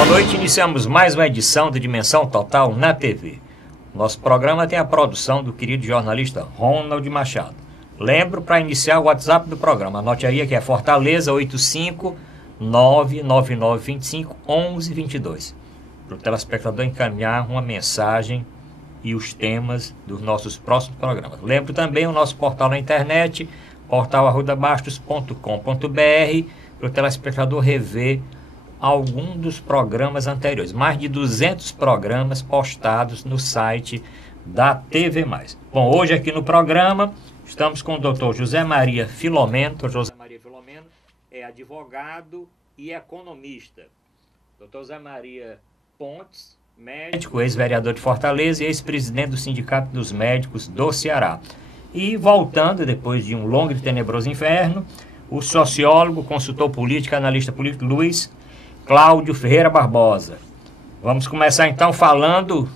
Boa noite, iniciamos mais uma edição de Dimensão Total na TV. Nosso programa tem a produção do querido jornalista Ronald Machado. Lembro para iniciar o WhatsApp do programa, anote aí que é Fortaleza 85999251122. Para o telespectador encaminhar uma mensagem e os temas dos nossos próximos programas. Lembro também o nosso portal na internet, portal@bastos.com.br, para o telespectador rever algum dos programas anteriores. Mais de 200 programas postados no site da TV+. Bom, hoje aqui no programa estamos com o Dr. José Maria Filomeno. Dr. José Maria Filomeno é advogado e economista. Dr. José Maria Pontes, médico, ex-vereador de Fortaleza e ex-presidente do Sindicato dos Médicos do Ceará. E voltando, depois de um longo e tenebroso inverno, o sociólogo, consultor político, analista político Luiz Cláudio Ferreira Barbosa. Vamos começar então falando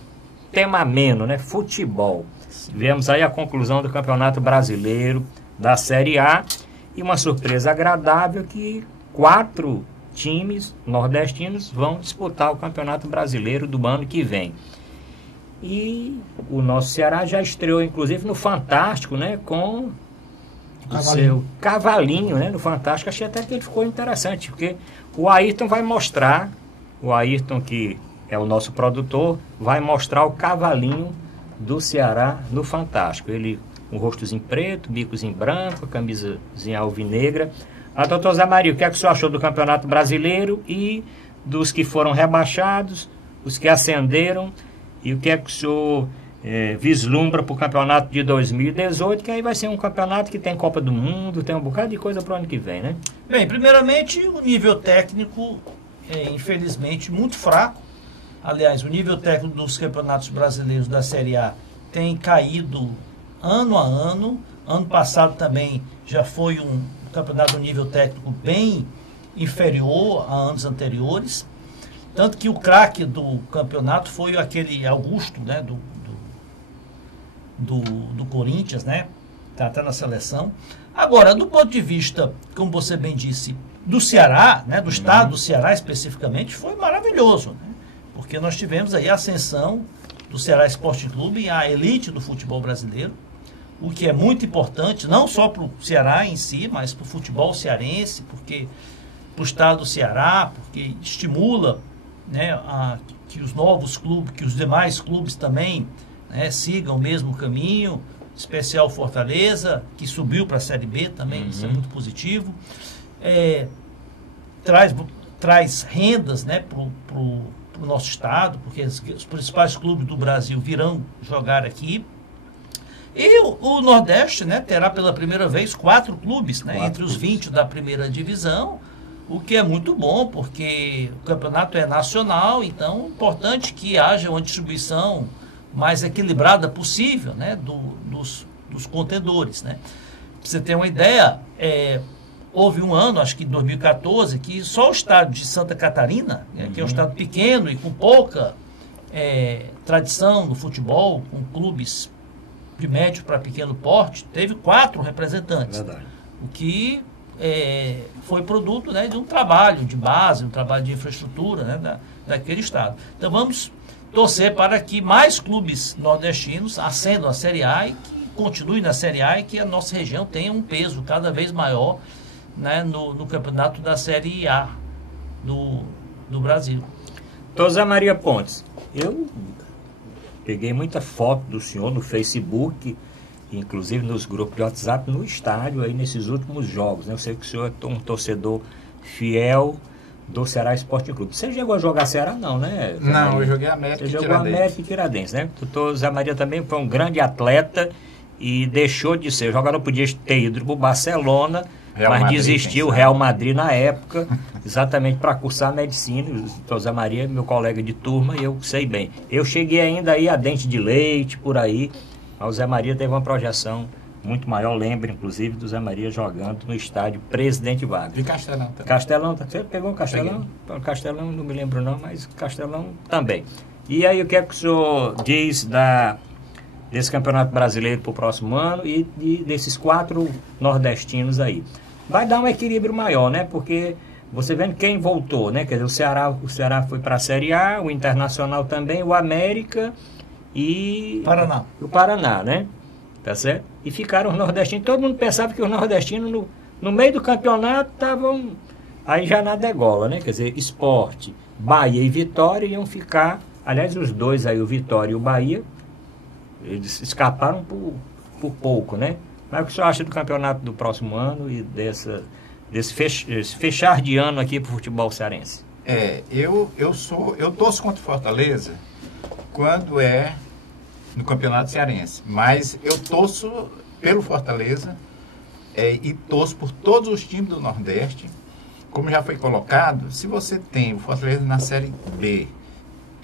tema ameno, né? Futebol. Tivemos aí a conclusão do Campeonato Brasileiro da Série A e uma surpresa agradável que 4 times nordestinos vão disputar o Campeonato Brasileiro do ano que vem. E o nosso Ceará já estreou, inclusive, no Fantástico, né? Com o seu cavalinho, né? No Fantástico. Achei até que ele ficou interessante, porque o Ayrton vai mostrar, o Ayrton, que é o nosso produtor, vai mostrar o cavalinho do Ceará no Fantástico. Ele com um rostozinho preto, bicozinho branco, camisazinha alvinegra. Doutor Zé Maria, o que é que o senhor achou do Campeonato Brasileiro e dos que foram rebaixados, os que ascenderam, e o que é que o senhor vislumbra para o campeonato de 2018, que aí vai ser um campeonato que tem Copa do Mundo, tem um bocado de coisa para o ano que vem, né? Bem, primeiramente, o nível técnico é, infelizmente, muito fraco. Aliás, o nível técnico dos campeonatos brasileiros da Série A tem caído ano a ano. Ano passado também já foi um campeonato de nível técnico bem inferior a anos anteriores. Tanto que o craque do campeonato foi aquele Augusto, né, do Corinthians, né? Tá na seleção. Agora, do ponto de vista, como você bem disse, do Ceará, né, do estado do Ceará especificamente, foi maravilhoso, né? Porque nós tivemos aí a ascensão do Ceará Esporte Clube à elite do futebol brasileiro, o que é muito importante, não só para o Ceará em si, mas para o futebol cearense, porque para o estado do Ceará, porque estimula, né, que os novos clubes, que os demais clubes também, né, sigam o mesmo caminho, especial Fortaleza, que subiu para a Série B também, isso é muito positivo. Traz rendas, né, para o nosso estado, porque os principais clubes do Brasil virão jogar aqui. E o Nordeste, né, terá pela primeira vez 4 clubes, né, entre os 20 da primeira divisão, o que é muito bom, porque o campeonato é nacional, então é importante que haja uma distribuição mais equilibrada possível, né, dos contendores, né. Pra você ter uma ideia, houve um ano, acho que em 2014, que só o estado de Santa Catarina, né, que é um estado pequeno e com pouca tradição no futebol, com clubes de médio para pequeno porte, teve 4 representantes. Verdade. O que foi produto, né, de um trabalho de base, um trabalho de infraestrutura, né, daquele estado. Então vamos torcer para que mais clubes nordestinos ascendam à Série A e que continuem na Série A e que a nossa região tenha um peso cada vez maior, né, no campeonato da Série A do Brasil. José Maria Pontes, eu peguei muita foto do senhor no Facebook, inclusive nos grupos de WhatsApp, no estádio, aí nesses últimos jogos, né? Eu sei que o senhor é um torcedor fiel do Ceará Esporte Clube. Você chegou a jogar Ceará, não, né? Não, eu joguei América e Tiradentes. Você jogou América e Tiradentes, né? O doutor Zé Maria também foi um grande atleta e deixou de ser. O jogador podia ter ido para o Barcelona, mas desistiu o Real Madrid na época, exatamente para cursar medicina. O doutor Zé Maria é meu colega de turma e eu sei bem. Eu cheguei ainda aí a Dente de Leite, por aí. Mas o Zé Maria teve uma projeção muito maior, lembro inclusive do Zé Maria jogando no estádio Presidente Vargas. E Castelão também. Castelão, você pegou o Castelão? Peguei. Castelão não me lembro não, mas Castelão também. E aí o que é que o senhor diz desse Campeonato Brasileiro para o próximo ano e desses 4 nordestinos aí? Vai dar um equilíbrio maior, né? Porque você vendo quem voltou, né? Quer dizer, o Ceará foi para a Série A, o Internacional também, o América e o Paraná, né? Tá certo? E ficaram os nordestinos. Todo mundo pensava que os nordestinos no meio do campeonato estavam aí já na degola, né? Quer dizer, Sport, Bahia e Vitória iam ficar, aliás, os dois aí, o Vitória e o Bahia, eles escaparam por pouco, né? Mas o que você acha do campeonato do próximo ano e desse fechar de ano aqui para o futebol cearense? Eu torço contra o Fortaleza quando é no campeonato cearense, mas eu torço pelo Fortaleza e torço por todos os times do Nordeste. Como já foi colocado, se você tem o Fortaleza na Série B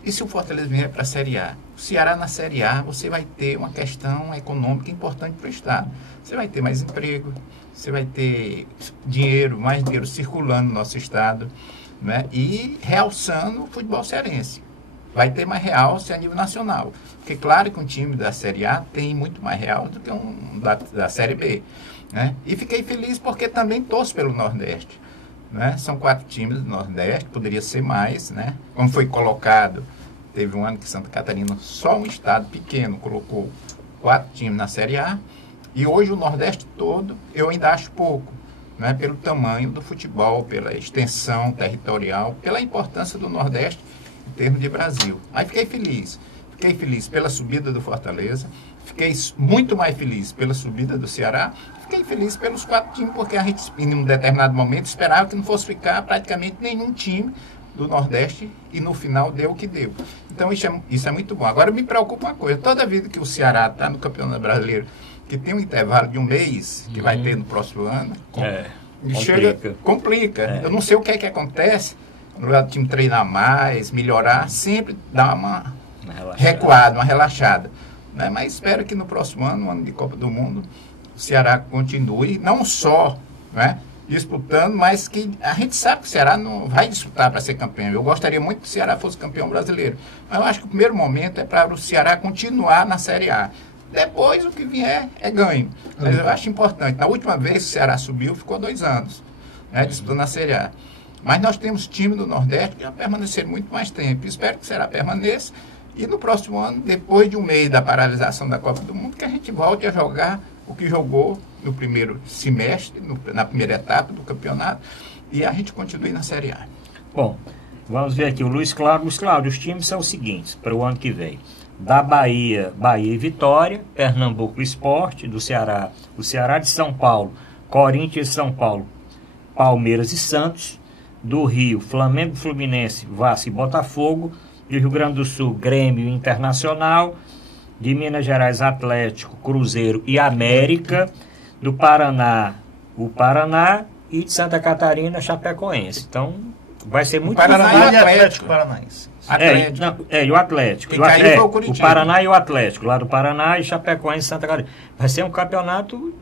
e se o Fortaleza vier para a Série A, o Ceará na Série A, você vai ter uma questão econômica importante para o Estado. Você vai ter mais emprego, você vai ter mais dinheiro circulando no nosso Estado, né? E realçando o futebol cearense. Vai ter mais realce a nível nacional. Porque claro que um time da Série A tem muito mais real do que um da Série B, né? E fiquei feliz porque também torço pelo Nordeste, né? São 4 times do Nordeste, poderia ser mais, né? Como foi colocado, teve um ano que Santa Catarina, só um estado pequeno, colocou 4 times na Série A, e hoje o Nordeste todo, eu ainda acho pouco, né? Pelo tamanho do futebol, pela extensão territorial, pela importância do Nordeste em termos de Brasil. Mas fiquei feliz pela subida do Fortaleza, fiquei muito mais feliz pela subida do Ceará, fiquei feliz pelos 4 times, porque a gente, em um determinado momento, esperava que não fosse ficar praticamente nenhum time do Nordeste, e no final deu o que deu. Então isso é muito bom. Agora me preocupa uma coisa, toda vida que o Ceará está no Campeonato Brasileiro, que tem um intervalo de um mês, que vai ter no próximo ano, complica. Eu não sei o que é que acontece, no lugar do time treinar mais, melhorar, sempre dá uma recuada, uma relaxada. Né? Mas espero que no próximo ano, no ano de Copa do Mundo, o Ceará continue, não só, né, disputando, mas que a gente sabe que o Ceará não vai disputar para ser campeão. Eu gostaria muito que o Ceará fosse campeão brasileiro. Mas eu acho que o primeiro momento é para o Ceará continuar na Série A. Depois o que vier é ganho. Mas eu acho importante. Na última vez que o Ceará subiu, ficou 2 anos, né, disputando a Série A. Mas nós temos time do Nordeste que vai permanecer muito mais tempo. Espero que o Ceará permaneça. E no próximo ano, depois de um mês da paralisação da Copa do Mundo, que a gente volte a jogar o que jogou no primeiro semestre, na primeira etapa do campeonato, e a gente continue na Série A. Bom, vamos ver aqui o Luiz Cláudio. Luiz Cláudio, os times são os seguintes para o ano que vem. Da Bahia, Bahia e Vitória, Pernambuco Sport, do Ceará, o Ceará de São Paulo, Corinthians e São Paulo, Palmeiras e Santos, do Rio, Flamengo, Fluminense, Vasco e Botafogo, do Rio Grande do Sul, Grêmio e Internacional, de Minas Gerais, Atlético, Cruzeiro e América, do Paraná, o Paraná, e de Santa Catarina, Chapecoense. Então, vai ser muito difícil. Paraná e Atlético Paranaense. E o Atlético. O Paraná e o Atlético, lá do Paraná e Chapecoense e Santa Catarina. Vai ser um campeonato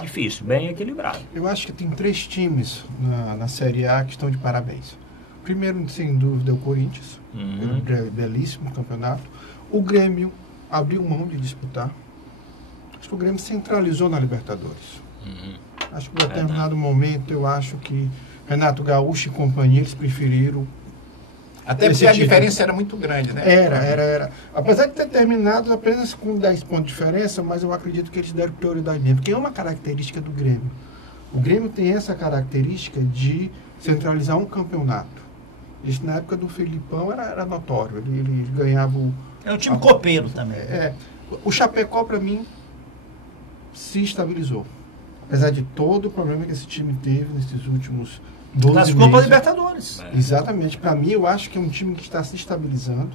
difícil, bem equilibrado. Eu acho que tem 3 times na Série A que estão de parabéns. Primeiro, sem dúvida, é o Corinthians. Belíssimo campeonato. O Grêmio abriu mão de disputar. Acho que o Grêmio centralizou na Libertadores. Acho que em determinado momento, eu acho que Renato Gaúcho e companhia, eles preferiram... Até porque a diferença era muito grande, né? Era. Apesar de ter terminado apenas com 10 pontos de diferença, mas eu acredito que eles deram prioridade mesmo, porque é uma característica do Grêmio. O Grêmio tem essa característica de centralizar um campeonato. Isso na época do Felipão era notório. Ele ganhava o... É um time copeiro também. O Chapecó, para mim, se estabilizou. Apesar de todo o problema que esse time teve nesses últimos 12 meses. Nas Copas Libertadores. Exatamente. Para mim, eu acho que é um time que está se estabilizando.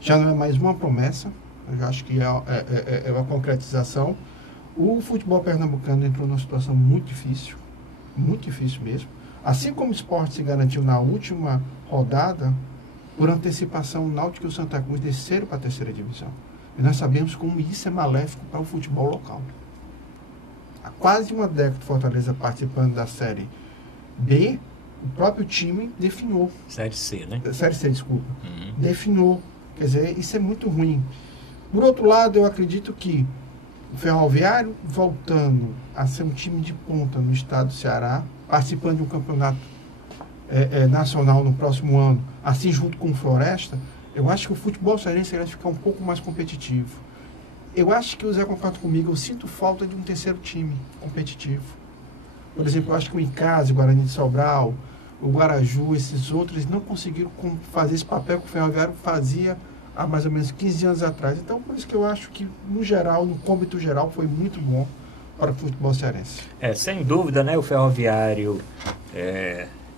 Já não é mais uma promessa. Eu acho que é uma concretização. O futebol pernambucano entrou numa situação muito difícil mesmo. Assim como o Sport se garantiu na última rodada, por antecipação, o Náutico e o Santa Cruz desceram para a 3ª divisão. E nós sabemos como isso é maléfico para o futebol local. Há quase uma década de Fortaleza participando da Série B, o próprio time definhou. Série C, né? Série C, desculpa. Definhou. Quer dizer, isso é muito ruim. Por outro lado, eu acredito que o Ferroviário, voltando a ser um time de ponta no estado do Ceará, participando de um campeonato nacional no próximo ano, assim junto com o Floresta, eu acho que o futebol cearense vai ficar um pouco mais competitivo. Eu acho que o Zé concorda comigo, eu sinto falta de um terceiro time competitivo. Por exemplo, eu acho que o Icasa, o Guarani de Sobral, o Guaraju, esses outros, não conseguiram fazer esse papel que o Ferroviário fazia há mais ou menos 15 anos atrás. Então, por isso que eu acho que, no geral, no cômbito geral, foi muito bom para o futebol cearense. Sem dúvida, né? O Ferroviário,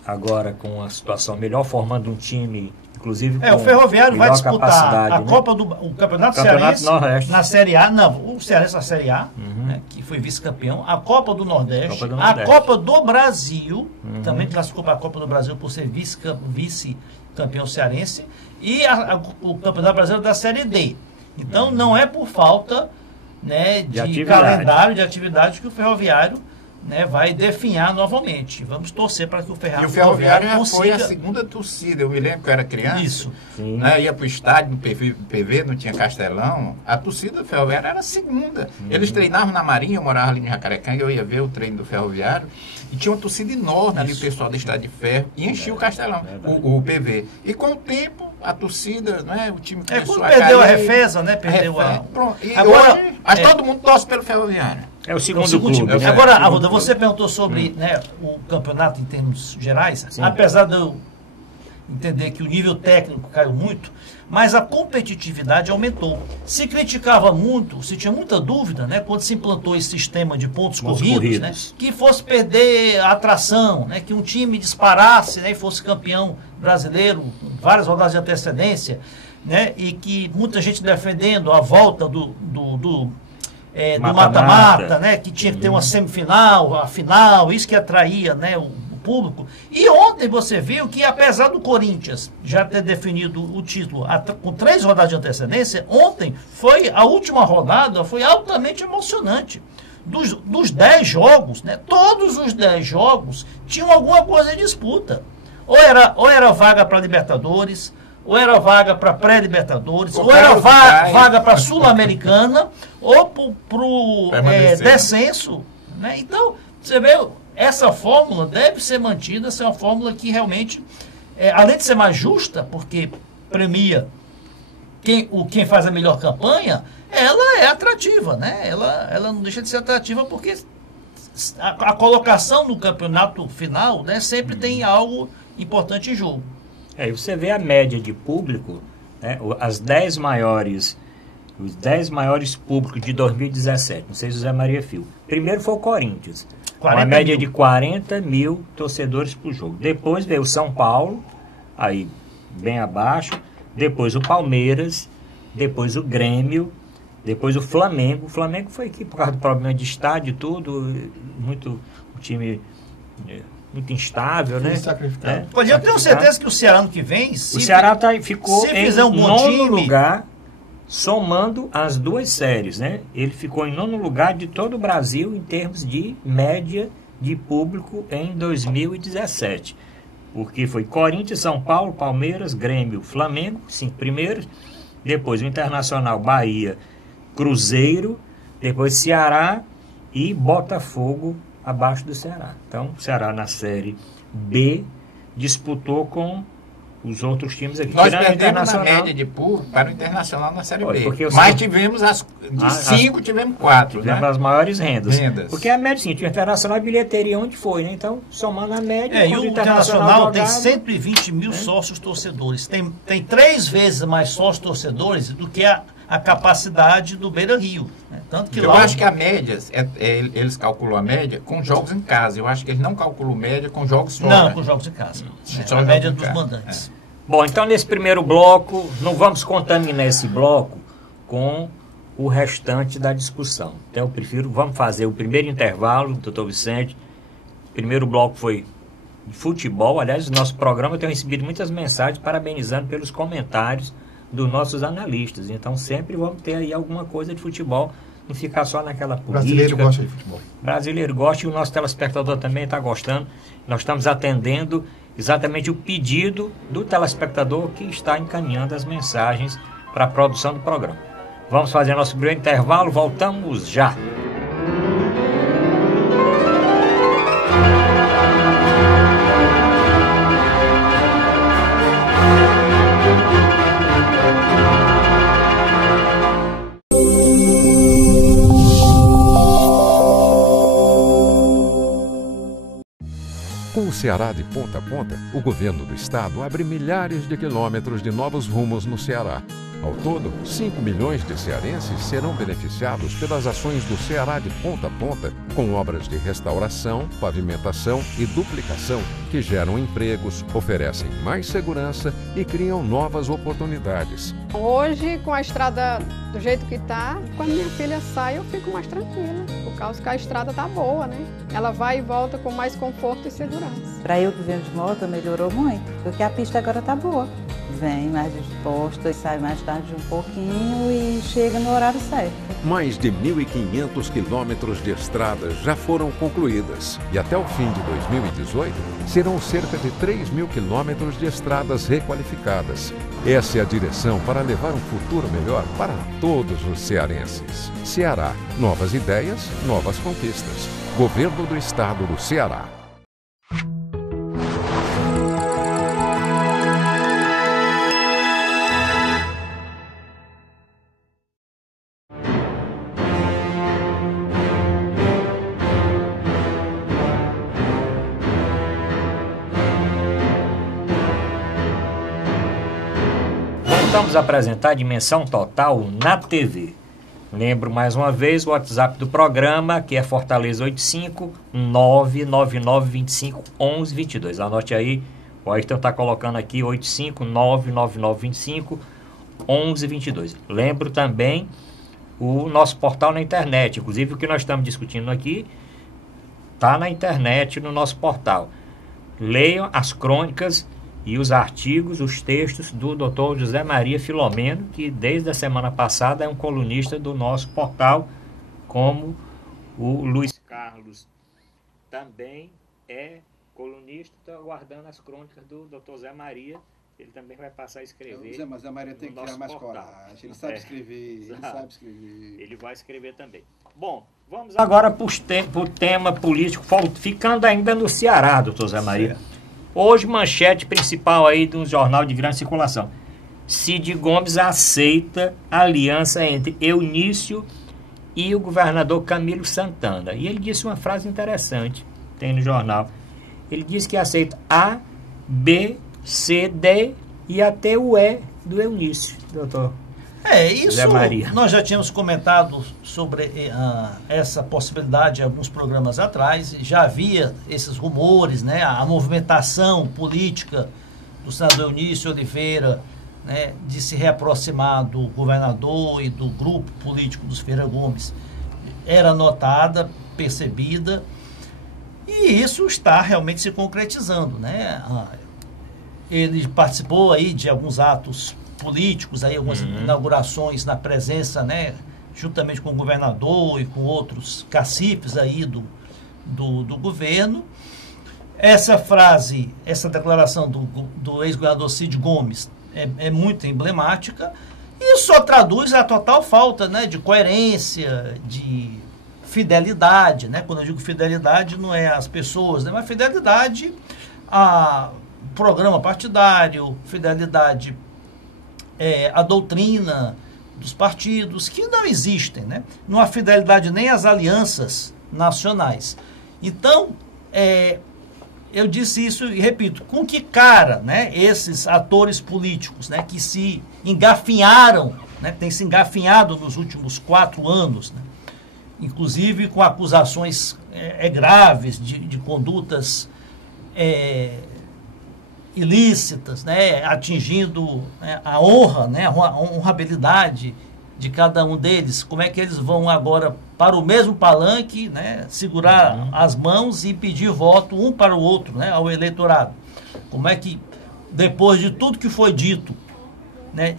agora com a situação melhor, formando um time, inclusive com o Ferroviário vai disputar a né? Copa o Campeonato Cearense Nordeste. Na Série A, o Cearense na Série A, né, que foi vice-campeão, a Copa do Nordeste, a Copa do Brasil, também classificou para a Copa do Brasil por ser vice-campeão cearense, e o Campeonato Brasileiro da Série D. Então não é por falta, né, de calendário, de atividade que o Ferroviário, né, vai definhar novamente. Vamos torcer para que o Ferroviário consiga... foi a segunda torcida. Eu me lembro que eu era criança. Isso. Né, ia para o estádio, no PV, não tinha Castelão. A torcida do Ferroviário era a segunda. Eles treinavam na Marinha, eu morava ali em Jacarecanga, eu ia ver o treino do Ferroviário. E tinha uma torcida enorme ali, o pessoal do Estádio de Ferro, e enchia o Castelão, o PV. E com o tempo, a torcida, né, o time começou a perdeu a Refesa, né? Perdeu Pronto. E agora, hoje, mas todo mundo torce pelo Ferroviário. É o segundo clube. Né? Agora, Arruda, você perguntou sobre, né, o campeonato em termos gerais. Sim. Apesar de eu entender que o nível técnico caiu muito, mas a competitividade aumentou. Se criticava muito, se tinha muita dúvida, né, quando se implantou esse sistema de pontos corridos. Né, que fosse perder a atração, né, que um time disparasse, né, e fosse campeão brasileiro, várias rodadas de antecedência, né, e que muita gente defendendo a volta do mata-mata, né, que tinha que ter uma semifinal, a final, isso que atraía, né, o público. E ontem você viu que, apesar do Corinthians já ter definido o título com 3 rodadas de antecedência, ontem a última rodada foi altamente emocionante. Dos 10 jogos, né, todos os 10 jogos tinham alguma coisa em disputa. Ou era vaga para Libertadores, ou era vaga para pré-Libertadores, ou era vaga para Sul-Americana, ou para o descenso. Né? Então, você vê, essa fórmula deve ser mantida, essa é uma fórmula que realmente, além de ser mais justa, porque premia quem faz a melhor campanha, ela é atrativa, né? Ela não deixa de ser atrativa porque a colocação no campeonato final, né, sempre tem algo importante em jogo. E você vê a média de público, né, os 10 maiores públicos de 2017, não sei se o Zé Maria Filho. Primeiro foi o Corinthians, com a média de 40 mil torcedores por jogo. Depois veio o São Paulo, aí bem abaixo. Depois o Palmeiras, depois o Grêmio, depois o Flamengo. O Flamengo foi aqui por causa do problema de estádio e tudo, o time... muito instável, né? Sacrificado. Pois eu tenho certeza que o Ceará ano que vem... O Ceará ficou em nono lugar, somando as 2 séries, né? Ele ficou em nono lugar de todo o Brasil em termos de média de público em 2017. Porque foi Corinthians, São Paulo, Palmeiras, Grêmio, Flamengo, 5 primeiros. Depois o Internacional, Bahia, Cruzeiro. Depois Ceará e Botafogo, abaixo do Ceará. Então, o Ceará na Série B disputou com os outros times aqui. Nós perdemos na média de público para o Internacional na Série B. Mas tivemos de 5, tivemos 4. Tivemos, né, as maiores rendas. Porque a média, sim, o Internacional bilheteria onde foi, né? Então, somando a média... E o Internacional tem 120 mil sócios torcedores. Tem 3 vezes mais sócios torcedores do que a capacidade do Beira-Rio. Né? Tanto que eu acho que a média, eles calculam a média com jogos em casa. Eu acho que eles não calculam média com jogos fora. Não, com jogos em casa. A média dos mandantes. Bom, então nesse primeiro bloco, não vamos contaminar esse bloco com o restante da discussão. Então eu prefiro, vamos fazer o primeiro intervalo, doutor Vicente. O primeiro bloco foi de futebol. Aliás, no nosso programa eu tenho recebido muitas mensagens parabenizando pelos comentários dos nossos analistas. Então sempre vamos ter aí alguma coisa de futebol, não ficar só naquela política. O brasileiro gosta de futebol. O brasileiro gosta e o nosso telespectador também está gostando. Nós estamos atendendo exatamente o pedido do telespectador que está encaminhando as mensagens para a produção do programa. Vamos fazer nosso primeiro intervalo, voltamos já. Ceará de ponta a ponta, o governo do estado abre milhares de quilômetros de novos rumos no Ceará. Ao todo, 5 milhões de cearenses serão beneficiados pelas ações do Ceará de ponta a ponta, com obras de restauração, pavimentação e duplicação que geram empregos, oferecem mais segurança e criam novas oportunidades. Hoje, com a estrada do jeito que está, quando minha filha sai, eu fico mais tranquila, por causa que a estrada está boa, né? Ela vai e volta com mais conforto e segurança. Para eu que venho de moto, melhorou muito, porque a pista agora está boa. Vem mais disposta, sai mais tarde um pouquinho e chega no horário certo. Mais de 1.500 quilômetros de estradas já foram concluídas e até o fim de 2018 serão cerca de 3.000 quilômetros de estradas requalificadas. Essa é a direção para levar um futuro melhor para todos os cearenses. Ceará, novas ideias, novas conquistas. Governo do Estado do Ceará. Vamos apresentar a Dimensão Total na TV. Lembro mais uma vez o WhatsApp do programa, que é Fortaleza 85 99925 1122. Anote aí, o Ayrton está colocando aqui 85 99925 1122. Lembro também o nosso portal na internet, inclusive o que nós estamos discutindo aqui está na internet, no nosso portal. Leiam as crônicas e os artigos, os textos do Dr. José Maria Filomeno, que desde a semana passada é um colunista do nosso portal, como o Luiz Carlos também é colunista. Estou aguardando as crônicas do Dr. Zé Maria, ele também vai passar a escrever. O Zé Maria tem que criar mais coragem, ele sabe escrever, ele sabe escrever. Ele vai escrever também. Bom, vamos agora para o tema político, ficando ainda no Ceará, Dr. Zé Maria. Certo. Hoje, manchete principal aí do jornal de grande circulação. Cid Gomes aceita a aliança entre Eunício e o governador Camilo Santana. E ele disse uma frase interessante, tem no jornal. Ele disse que aceita A, B, C, D e até o E do Eunício, doutor. Isso Zé Maria. Nós já tínhamos comentado sobre essa possibilidade alguns programas atrás. Já havia esses rumores, né, a movimentação política do senador Eunício Oliveira, né, de se reaproximar do governador e do grupo político dos Ferreira Gomes era notada, percebida, e isso está realmente se concretizando, né? Ele participou aí de alguns atos políticos, aí algumas inaugurações na presença, né, juntamente com o governador e com outros cacifes aí do governo. Essa frase, essa declaração do ex-governador Cid Gomes é muito emblemática e só traduz a total falta, né, de coerência, de fidelidade, né? Quando eu digo fidelidade, não é às pessoas, né, mas fidelidade ao programa partidário, fidelidade a doutrina dos partidos, que não existem, né? Não há fidelidade nem às alianças nacionais. Então, eu disse isso e repito, com que cara, né, esses atores políticos, né, que se engafinharam, né, têm se engafinhado nos últimos 4 anos, né, inclusive com acusações graves de condutas ilícitas, né, atingindo a honra, né, a honrabilidade de cada um deles. Como é que eles vão agora para o mesmo palanque, né, segurar as mãos e pedir voto um para o outro, né, ao eleitorado? Como é que, depois de tudo que foi dito, né,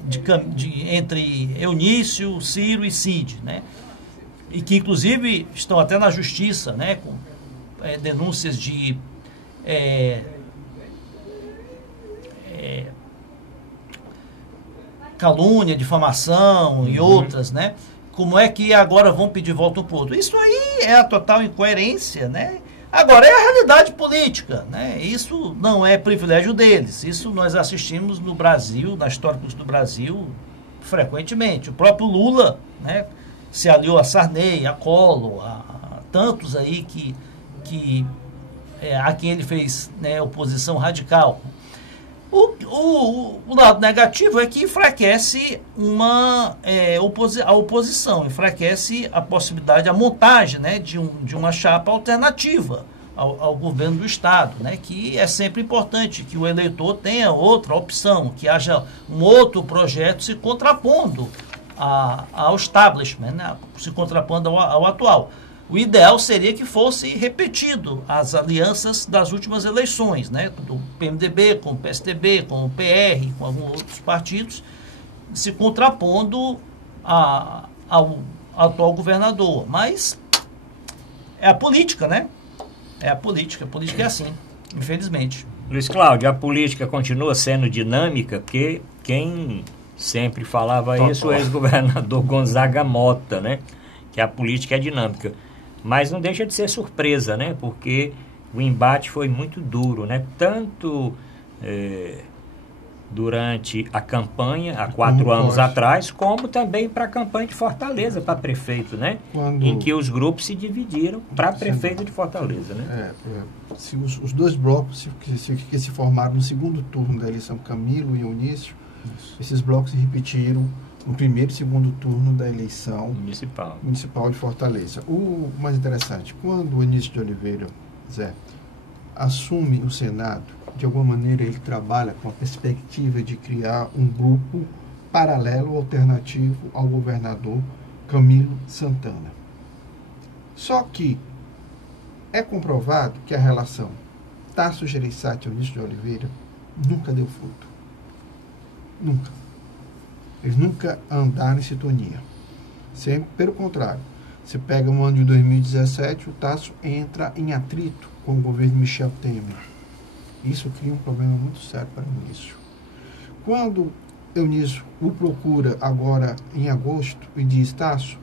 entre Eunício, Ciro e Cid, né, e que inclusive estão até na justiça, né, com denúncias de calúnia, difamação e outras, né? Como é que agora vão pedir voto um para o outro? Isso aí é a total incoerência, né? Agora, é a realidade política, né? Isso não é privilégio deles. Isso nós assistimos no Brasil, na história do Brasil, frequentemente. O próprio Lula, né, se aliou a Sarney, a Collor, a tantos aí que a quem ele fez, né, oposição radical. O lado negativo é que enfraquece a oposição, enfraquece a possibilidade, a montagem, né, de uma chapa alternativa ao governo do Estado, né, que é sempre importante que o eleitor tenha outra opção, que haja um outro projeto se contrapondo ao establishment, né, se contrapondo ao atual. O ideal seria que fosse repetido as alianças das últimas eleições, né, do PMDB com o PSDB, com o PR, com alguns outros partidos, se contrapondo ao atual governador. Mas é a política, né? A política é assim, infelizmente. Luiz Cláudio, a política continua sendo dinâmica, porque quem sempre falava isso, o ex-governador Gonzaga Mota, né? Que a política é dinâmica. Mas não deixa de ser surpresa, né? Porque o embate foi muito duro, né? Tanto durante a campanha, há 4 anos atrás, como também para a campanha de Fortaleza, para prefeito, né? Em que os grupos se dividiram para prefeito de Fortaleza, né? Se os dois blocos que se formaram no segundo turno da eleição, Camilo e Eunício, esses blocos se repetiram no primeiro e segundo turno da eleição municipal de Fortaleza. O mais interessante, quando o Eunício de Oliveira, Zé, assume o Senado, de alguma maneira ele trabalha com a perspectiva de criar um grupo paralelo, alternativo ao governador Camilo Santana. Só que é comprovado que a relação Tasso Gereissati e Eunício de Oliveira nunca deu fruto. Nunca. Eles nunca andaram em sintonia. Sempre, pelo contrário. Você pega o ano de 2017, o Tasso entra em atrito com o governo Michel Temer. Isso cria um problema muito sério para o Eunício. Quando Eunício o procura agora em agosto e diz: Tasso,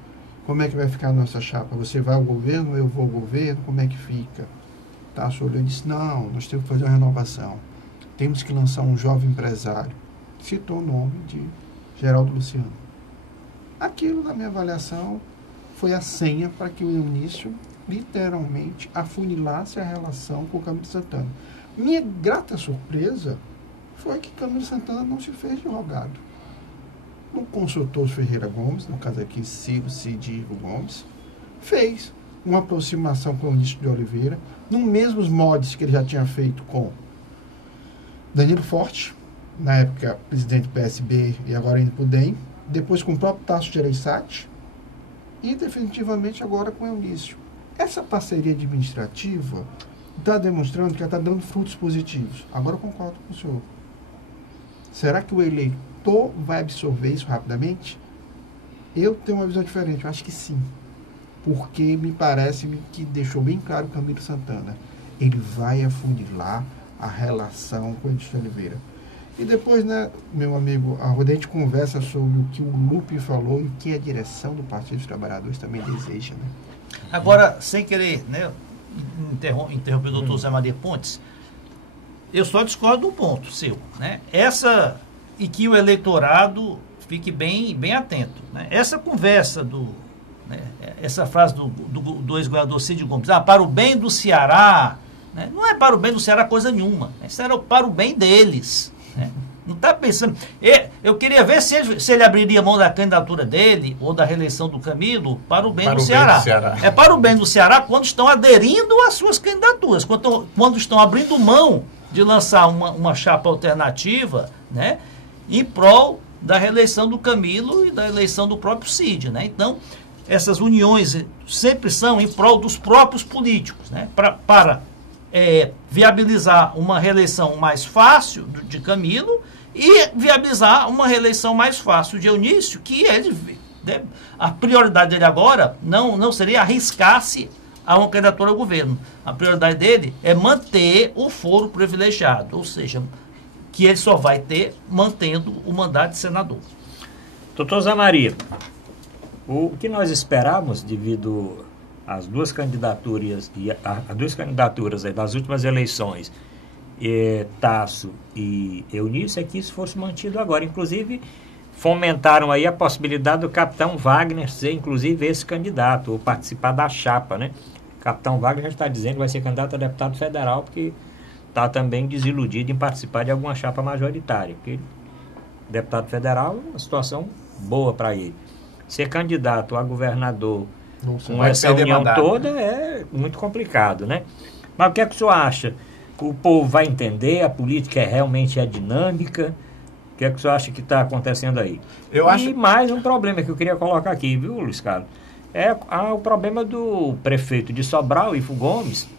como é que vai ficar a nossa chapa? Você vai ao governo, eu vou ao governo, como é que fica? Tasso olhou e disse: não, nós temos que fazer uma renovação. Temos que lançar um jovem empresário. Citou o nome de Geraldo Luciano. Aquilo, na minha avaliação, foi a senha para que o Eunício literalmente afunilasse a relação com o Camilo Santana. Minha grata surpresa foi que Camilo Santana não se fez de rogado. Não consultou os Ferreira Gomes, no caso aqui Cid Ivo Gomes, fez uma aproximação com o Eunício de Oliveira, nos mesmos moldes que ele já tinha feito com Danilo Forte, na época presidente do PSB e agora indo para o DEM, depois com o próprio Tasso Gereissati e definitivamente agora com o Eunício. Essa parceria administrativa está demonstrando que ela está dando frutos positivos. Agora eu concordo com o senhor. Será que o eleitor vai absorver isso rapidamente? Eu tenho uma visão diferente, eu acho que sim. Porque me parece que deixou bem claro o Camilo Santana. Ele vai afunilar a relação com o Eunício de Oliveira. E depois, né, meu amigo Arruda, a gente conversa sobre o que o Lupe falou e o que a direção do Partido dos Trabalhadores também deseja, né? Agora, sem querer, né, interromper o doutor Zé Maria Pontes, eu só discordo do ponto seu, né? E que o eleitorado fique bem atento, né? Essa conversa essa frase do ex-governador Cid Gomes, para o bem do Ceará, né? Não é para o bem do Ceará coisa nenhuma, isso era para o bem deles, né? Não está pensando. Eu queria ver se ele abriria mão da candidatura dele ou da reeleição do Camilo para o bem do Ceará. É para o bem do Ceará quando estão aderindo às suas candidaturas, quando estão abrindo mão de lançar uma chapa alternativa, né, em prol da reeleição do Camilo e da eleição do próprio Cid, né? Então, essas uniões sempre são em prol dos próprios políticos, né, para viabilizar uma reeleição mais fácil de Camilo e viabilizar uma reeleição mais fácil de Eunício, que a prioridade dele agora não seria arriscar-se a uma candidatura ao governo. A prioridade dele é manter o foro privilegiado, ou seja, que ele só vai ter mantendo o mandato de senador. Doutor Zé Maria, o que nós esperávamos devido às duas candidaturas das últimas eleições, Tasso e Eunício, é que isso fosse mantido agora. Inclusive, fomentaram aí a possibilidade do capitão Wagner ser, inclusive, esse candidato, ou participar da chapa, né? Capitão Wagner já está dizendo que vai ser candidato a deputado federal, porque está também desiludido em participar de alguma chapa majoritária. Porque deputado federal é uma situação boa para ele. Ser candidato a governador com essa união toda é muito complicado, né? Mas o que é que o senhor acha? O povo vai entender? A política realmente é dinâmica? O que é que o senhor acha que está acontecendo aí? E mais um problema que eu queria colocar aqui, viu, Luiz Carlos? É o problema do prefeito de Sobral, Ivo Gomes,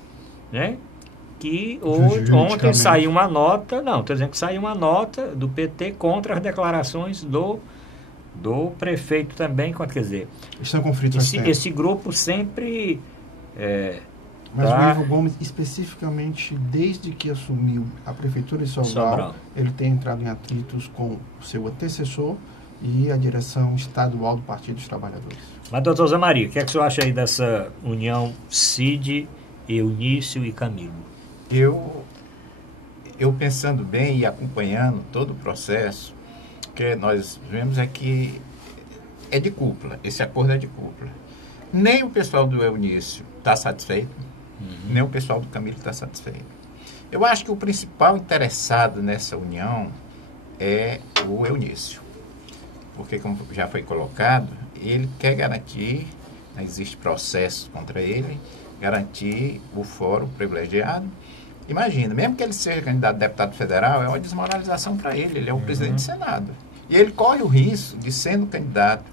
né? Que ontem saiu uma nota, estou dizendo que saiu uma nota do PT contra as declarações do prefeito também, quer dizer, estão em conflito. Esse grupo sempre... Mas o Ivo Gomes, especificamente, desde que assumiu a prefeitura de Sobral, ele tem entrado em atritos com o seu antecessor e a direção estadual do Partido dos Trabalhadores. Mas, doutor Zé Maria, o que é que o senhor acha aí dessa união Cid, Eunício e Camilo? Eu pensando bem e acompanhando todo o processo, o que nós vemos é que é de cúpula, esse acordo é de cúpula. Nem o pessoal do Eunício está satisfeito, nem o pessoal do Camilo está satisfeito. Eu acho que o principal interessado nessa união é o Eunício, porque, como já foi colocado, ele quer garantir, existe processo contra ele, garantir o fórum privilegiado. Imagina, mesmo que ele seja candidato a deputado federal, é uma desmoralização para ele é o presidente do Senado. E ele corre o risco de, sendo candidato,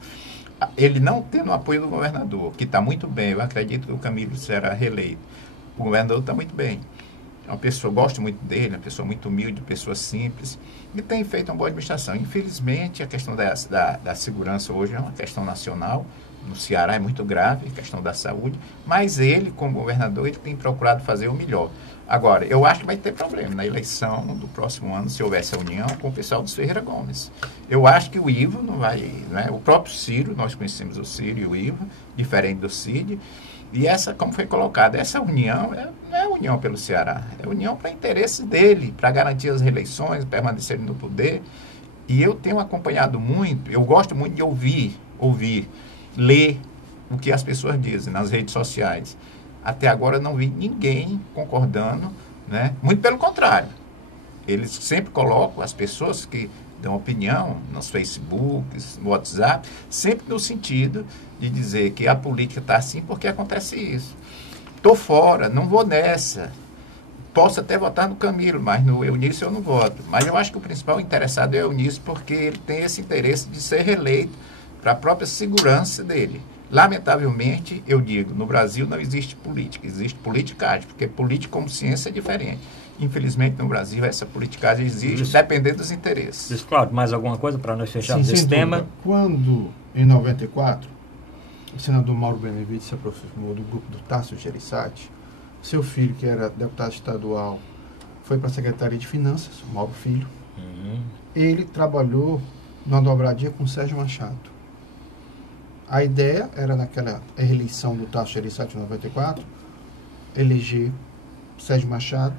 ele não tendo o apoio do governador, que está muito bem, eu acredito que o Camilo será reeleito. O governador está muito bem. É uma pessoa, gosto muito dele, uma pessoa muito humilde, pessoa simples, e tem feito uma boa administração. Infelizmente, a questão da segurança hoje é uma questão nacional, no Ceará é muito grave, a questão da saúde, mas ele, como governador, ele tem procurado fazer o melhor. Agora, eu acho que vai ter problema na eleição do próximo ano, se houvesse a união com o pessoal dos Ferreira Gomes. Eu acho que o Ivo não vai, né? O próprio Ciro, nós conhecemos o Ciro e o Ivo, diferente do Cid, e essa, como foi colocado, essa união não é união pelo Ceará, é união para interesse dele, para garantir as reeleições, permanecer no poder. E eu tenho acompanhado muito, eu gosto muito de ouvir, ler o que as pessoas dizem nas redes sociais. Até agora não vi ninguém concordando, né? Muito pelo contrário. Eles sempre colocam as pessoas que dão opinião nos Facebooks, no WhatsApp, sempre no sentido de dizer que a política está assim porque acontece isso. Estou fora, não vou nessa. Posso até votar no Camilo, mas no Eunício eu não voto. Mas eu acho que o principal interessado é o Eunício, porque ele tem esse interesse de ser reeleito para a própria segurança dele. Lamentavelmente, eu digo, no Brasil não existe política, existe politicagem, porque política como ciência é diferente. Infelizmente, no Brasil, essa politicagem existe, dependendo dos interesses. Cláudio, mais alguma coisa para nós fecharmos esse tema? Quando, em 94, o senador Mauro Benevides se aproximou do grupo do Tasso Gereissati, seu filho, que era deputado estadual, foi para a Secretaria de Finanças, o Mauro Filho. Ele trabalhou numa dobradinha com o Sérgio Machado. A ideia era, naquela reeleição do Tasso Gereissati em 94, eleger Sérgio Machado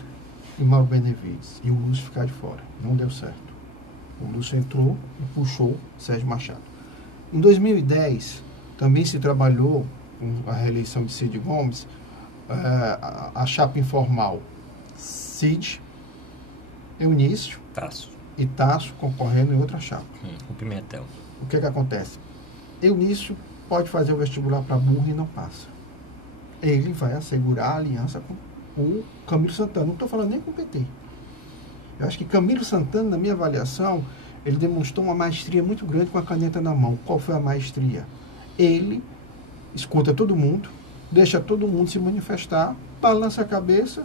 e Mauro Benevides, e o Lúcio ficar de fora. Não deu certo. O Lúcio entrou e puxou Sérgio Machado. Em 2010, também se trabalhou com a reeleição de Cid Gomes, a chapa informal Cid, Eunício e Tasso concorrendo em outra chapa. O Pimentel. O que acontece? Eunício pode fazer o vestibular para burro e não passa. Ele vai assegurar a aliança com o Camilo Santana. Não estou falando nem com o PT. Eu acho que Camilo Santana, na minha avaliação, ele demonstrou uma maestria muito grande com a caneta na mão. Qual foi a maestria? Ele escuta todo mundo, deixa todo mundo se manifestar, balança a cabeça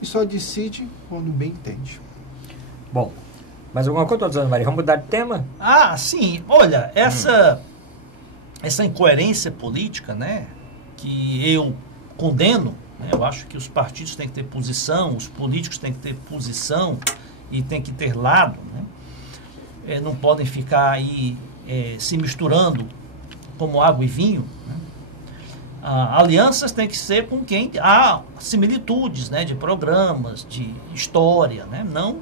e só decide quando bem entende. Bom, mais alguma coisa, doutora Maria? Vamos mudar de tema? Sim. Olha, essa incoerência política, né, que eu condeno, né, eu acho que os partidos têm que ter posição, os políticos têm que ter posição e têm que ter lado, né, não podem ficar aí se misturando como água e vinho, né. Alianças têm que ser com quem há similitudes, né, de programas, de história, né, não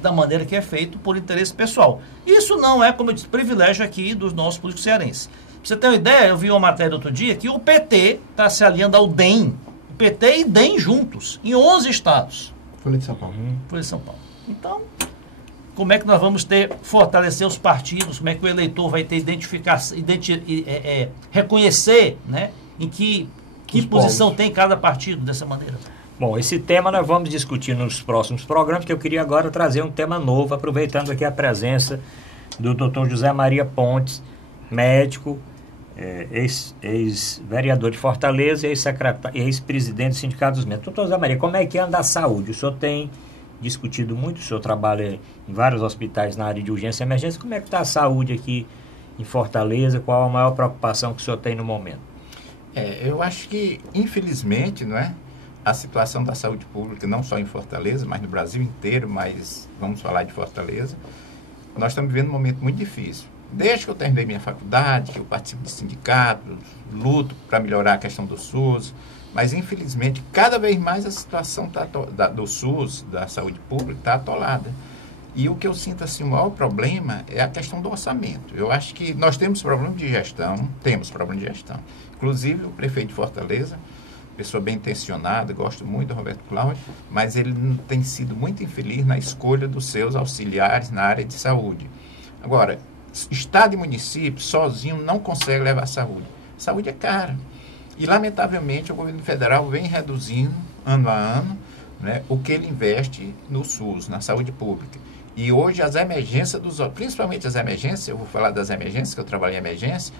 da maneira que é feito por interesse pessoal. Isso não é, como eu disse, privilégio aqui dos nossos políticos cearenses. você ter uma ideia, eu vi uma matéria outro dia que o PT está se aliando ao DEM. O PT e DEM juntos, em 11 estados. Folha de São Paulo. Folha de São Paulo. Então, como é que nós vamos fortalecer os partidos? Como é que o eleitor vai ter reconhecer, né, em que posição tem cada partido dessa maneira? Bom, esse tema nós vamos discutir nos próximos programas, que eu queria agora trazer um tema novo, aproveitando aqui a presença do Dr. José Maria Pontes, médico, ex-vereador de Fortaleza e ex-presidente do Sindicato dos Médicos. Dr. José Maria, como é que anda a saúde? O senhor tem discutido muito, o senhor trabalha em vários hospitais na área de urgência e emergência. Como é que está a saúde aqui em Fortaleza? Qual a maior preocupação que o senhor tem no momento? Eu acho que, infelizmente, não é? A situação da saúde pública, não só em Fortaleza, mas no Brasil inteiro, mas vamos falar de Fortaleza, nós estamos vivendo um momento muito difícil. Desde que eu terminei minha faculdade, que eu participo de sindicatos, luto para melhorar a questão do SUS, mas infelizmente cada vez mais a situação do SUS, da saúde pública, está atolada. E o que eu sinto assim, o maior problema é a questão do orçamento. Eu acho que nós temos problema de gestão, Inclusive o prefeito de Fortaleza, pessoa bem intencionada, gosto muito do Roberto Cláudio, mas ele tem sido muito infeliz na escolha dos seus auxiliares na área de saúde. Agora, Estado e município sozinho não consegue levar a saúde. Saúde é cara. E, lamentavelmente, o governo federal vem reduzindo, ano a ano, né, o que ele investe no SUS, na saúde pública. E hoje as emergências, principalmente as emergências, eu vou falar das emergências, que eu trabalhei em emergência,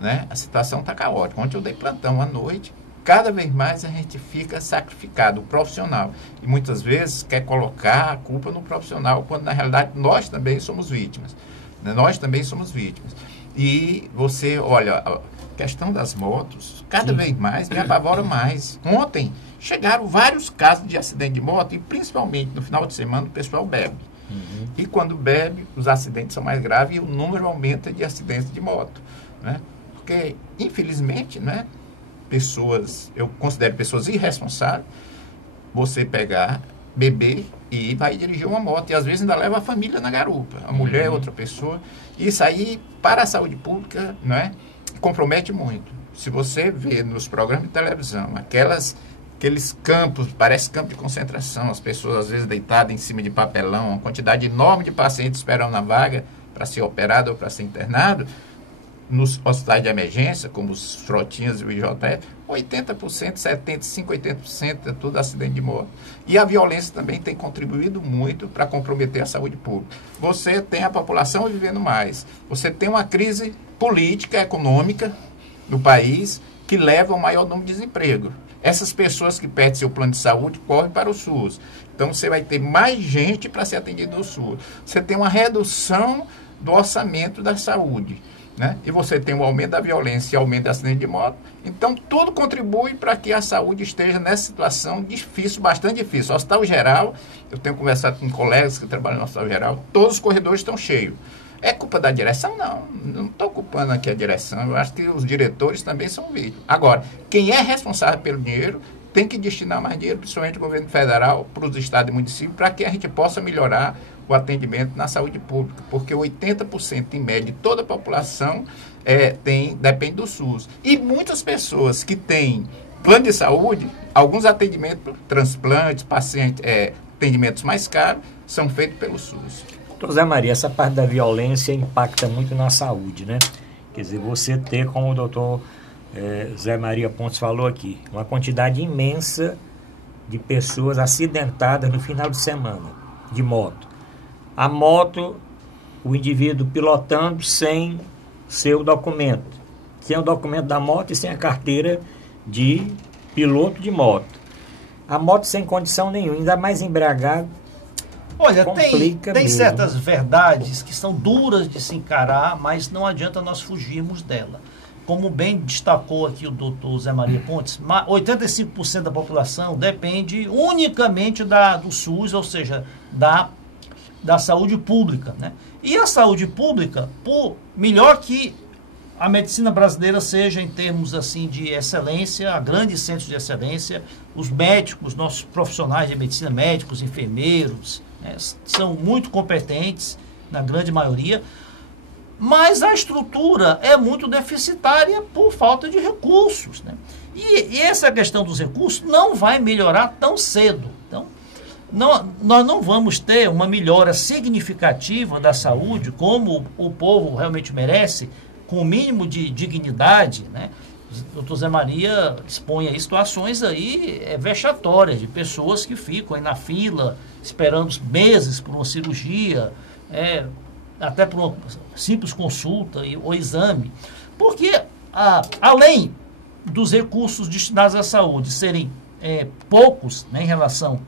né, a situação está caótica. Ontem eu dei plantão à noite, cada vez mais a gente fica sacrificado, o profissional. E muitas vezes quer colocar a culpa no profissional, quando na realidade nós também somos vítimas. Nós também somos vítimas. E você, olha, a questão das motos, cada vez mais me apavora mais. Ontem chegaram vários casos de acidente de moto e principalmente no final de semana o pessoal bebe. E quando bebe, os acidentes são mais graves e o número aumenta de acidentes de moto. Né? Porque, infelizmente, né, eu considero pessoas irresponsáveis, você pegar, beber e vai dirigir uma moto. E às vezes ainda leva a família na garupa. A mulher é outra pessoa. Isso aí, para a saúde pública, não é, compromete muito. Se você vê nos programas de televisão, aqueles campos, parece campo de concentração, as pessoas às vezes deitadas em cima de papelão, uma quantidade enorme de pacientes esperando na vaga para ser operado ou para ser internado, nos hospitais de emergência, como os Frotinhas e o IJF, 80%, 75%, 80% é tudo acidente de moto. E a violência também tem contribuído muito para comprometer a saúde pública. Você tem a população vivendo mais. Você tem uma crise política, econômica no país que leva ao maior número de desemprego. Essas pessoas que perdem seu plano de saúde correm para o SUS. Então, você vai ter mais gente para ser atendido no SUS. Você tem uma redução do orçamento da saúde. Né? E você tem o aumento da violência e aumento do acidente de moto. Então, tudo contribui para que a saúde esteja nessa situação difícil, bastante difícil. O Hospital Geral, eu tenho conversado com colegas que trabalham no Hospital Geral, todos os corredores estão cheios. É culpa da direção? Não estou culpando aqui a direção. Eu acho que os diretores também são vítimas. Agora, quem é responsável pelo dinheiro tem que destinar mais dinheiro, principalmente o governo federal, para os estados e municípios, para que a gente possa melhorar o atendimento na saúde pública, porque 80% em média de toda a população depende do SUS. E muitas pessoas que têm plano de saúde, alguns atendimentos, transplantes, atendimentos mais caros, são feitos pelo SUS. Doutor Zé Maria, essa parte da violência impacta muito na saúde, né? Quer dizer, você ter, como o doutor Zé Maria Pontes falou aqui, uma quantidade imensa de pessoas acidentadas no final de semana, de moto. A moto, o indivíduo pilotando sem seu documento. Sem o documento da moto e sem a carteira de piloto de moto. A moto sem condição nenhuma, ainda mais embriagado. Olha, tem certas verdades que são duras de se encarar, mas não adianta nós fugirmos dela. Como bem destacou aqui o doutor Zé Maria Pontes, 85% da população depende unicamente do SUS, ou seja, da saúde pública, né? E a saúde pública, por melhor que a medicina brasileira seja em termos assim de excelência, grandes centros de excelência, os médicos, nossos profissionais de medicina, médicos, enfermeiros, né, são muito competentes, na grande maioria. mas a estrutura é muito deficitária por falta de recursos, né? E essa questão dos recursos não vai melhorar tão cedo. Então, nós não vamos ter uma melhora significativa da saúde, como o povo realmente merece, com o mínimo de dignidade, né? O doutor Zé Maria expõe aí situações aí vexatórias de pessoas que ficam aí na fila, esperando meses por uma cirurgia, até por uma simples consulta ou exame. Porque, além dos recursos destinados à saúde serem poucos, né, em relação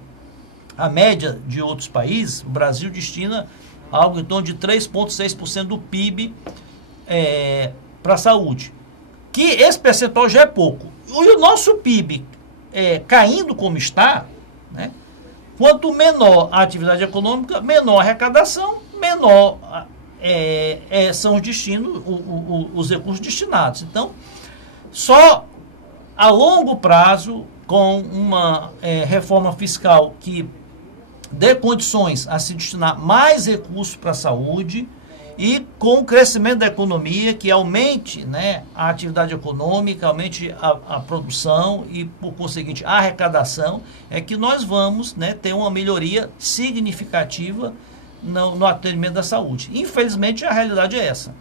à média de outros países, o Brasil destina algo em torno de 3,6% do PIB para a saúde. Que esse percentual já é pouco. E o nosso PIB caindo como está, né, quanto menor a atividade econômica, menor a arrecadação, menor são os destinos, os recursos destinados. Então, só a longo prazo, com uma reforma fiscal que dê condições a se destinar mais recursos para a saúde e com o crescimento da economia, que aumente, né, a atividade econômica, aumente a produção e, por conseguinte, a arrecadação, é que nós vamos, né, ter uma melhoria significativa no atendimento da saúde. Infelizmente, a realidade é essa.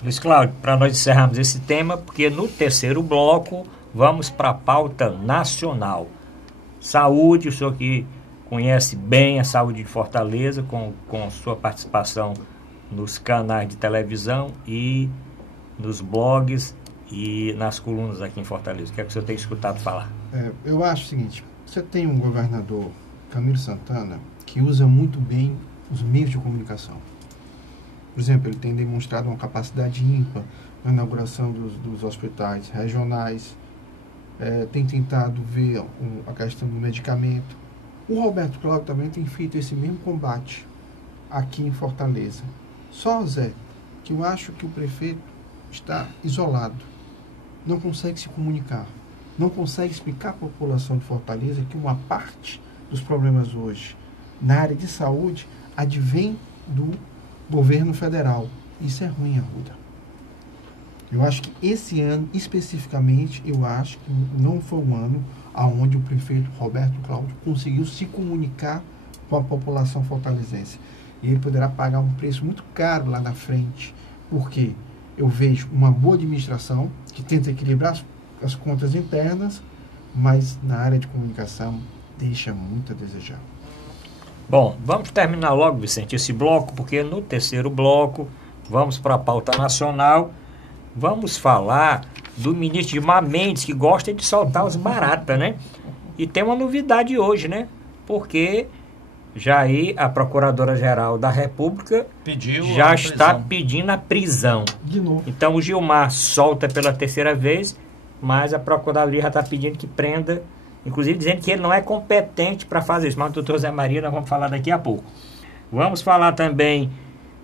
Luiz Cláudio, para nós encerrarmos esse tema, porque no terceiro bloco vamos para a pauta nacional. Saúde, o senhor que conhece bem a saúde de Fortaleza, com sua participação nos canais de televisão e nos blogs e nas colunas aqui em Fortaleza. O que é que o senhor tem escutado falar? Eu acho o seguinte, você tem um governador, Camilo Santana, que usa muito bem os meios de comunicação. Por exemplo, ele tem demonstrado uma capacidade ímpar na inauguração dos hospitais regionais, tem tentado ver a questão do medicamento. O Roberto Cláudio também tem feito esse mesmo combate aqui em Fortaleza. Só, Zé, que eu acho que o prefeito está isolado, não consegue se comunicar, não consegue explicar à população de Fortaleza que uma parte dos problemas hoje na área de saúde advém do governo federal. Isso é ruim, Arruda. Eu acho que esse ano, especificamente, eu acho que não foi um ano onde o prefeito Roberto Cláudio conseguiu se comunicar com a população fortalezense. E ele poderá pagar um preço muito caro lá na frente, porque eu vejo uma boa administração que tenta equilibrar as contas internas, mas na área de comunicação deixa muito a desejar. Bom, vamos terminar logo, Vicente, esse bloco, porque no terceiro bloco vamos para a pauta nacional. Vamos falar do ministro Gilmar Mendes, que gosta de soltar os baratas, né? E tem uma novidade hoje, né? Porque já aí a Procuradora-Geral da República já está pedindo a prisão. De novo. Então o Gilmar solta pela terceira vez, mas a Procuradoria já está pedindo que prenda, inclusive dizendo que ele não é competente para fazer isso. Mas o doutor Zé Maria nós vamos falar daqui a pouco. Vamos falar também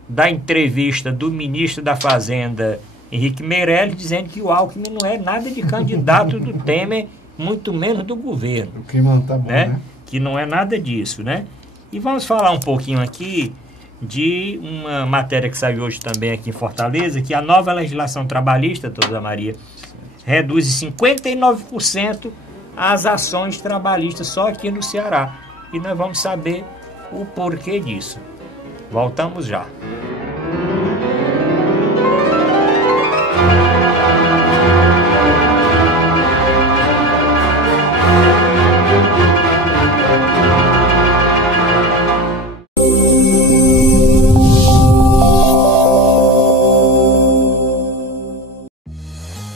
da entrevista do ministro da Fazenda, Henrique Meirelles, dizendo que o Alckmin não é nada de candidato do Temer, muito menos do governo. O clima não tá bom, né? Que não é nada disso, né? E vamos falar um pouquinho aqui de uma matéria que saiu hoje também aqui em Fortaleza, que a nova legislação trabalhista, doutora Maria, reduz em 59% as ações trabalhistas só aqui no Ceará. E nós vamos saber o porquê disso. Voltamos já.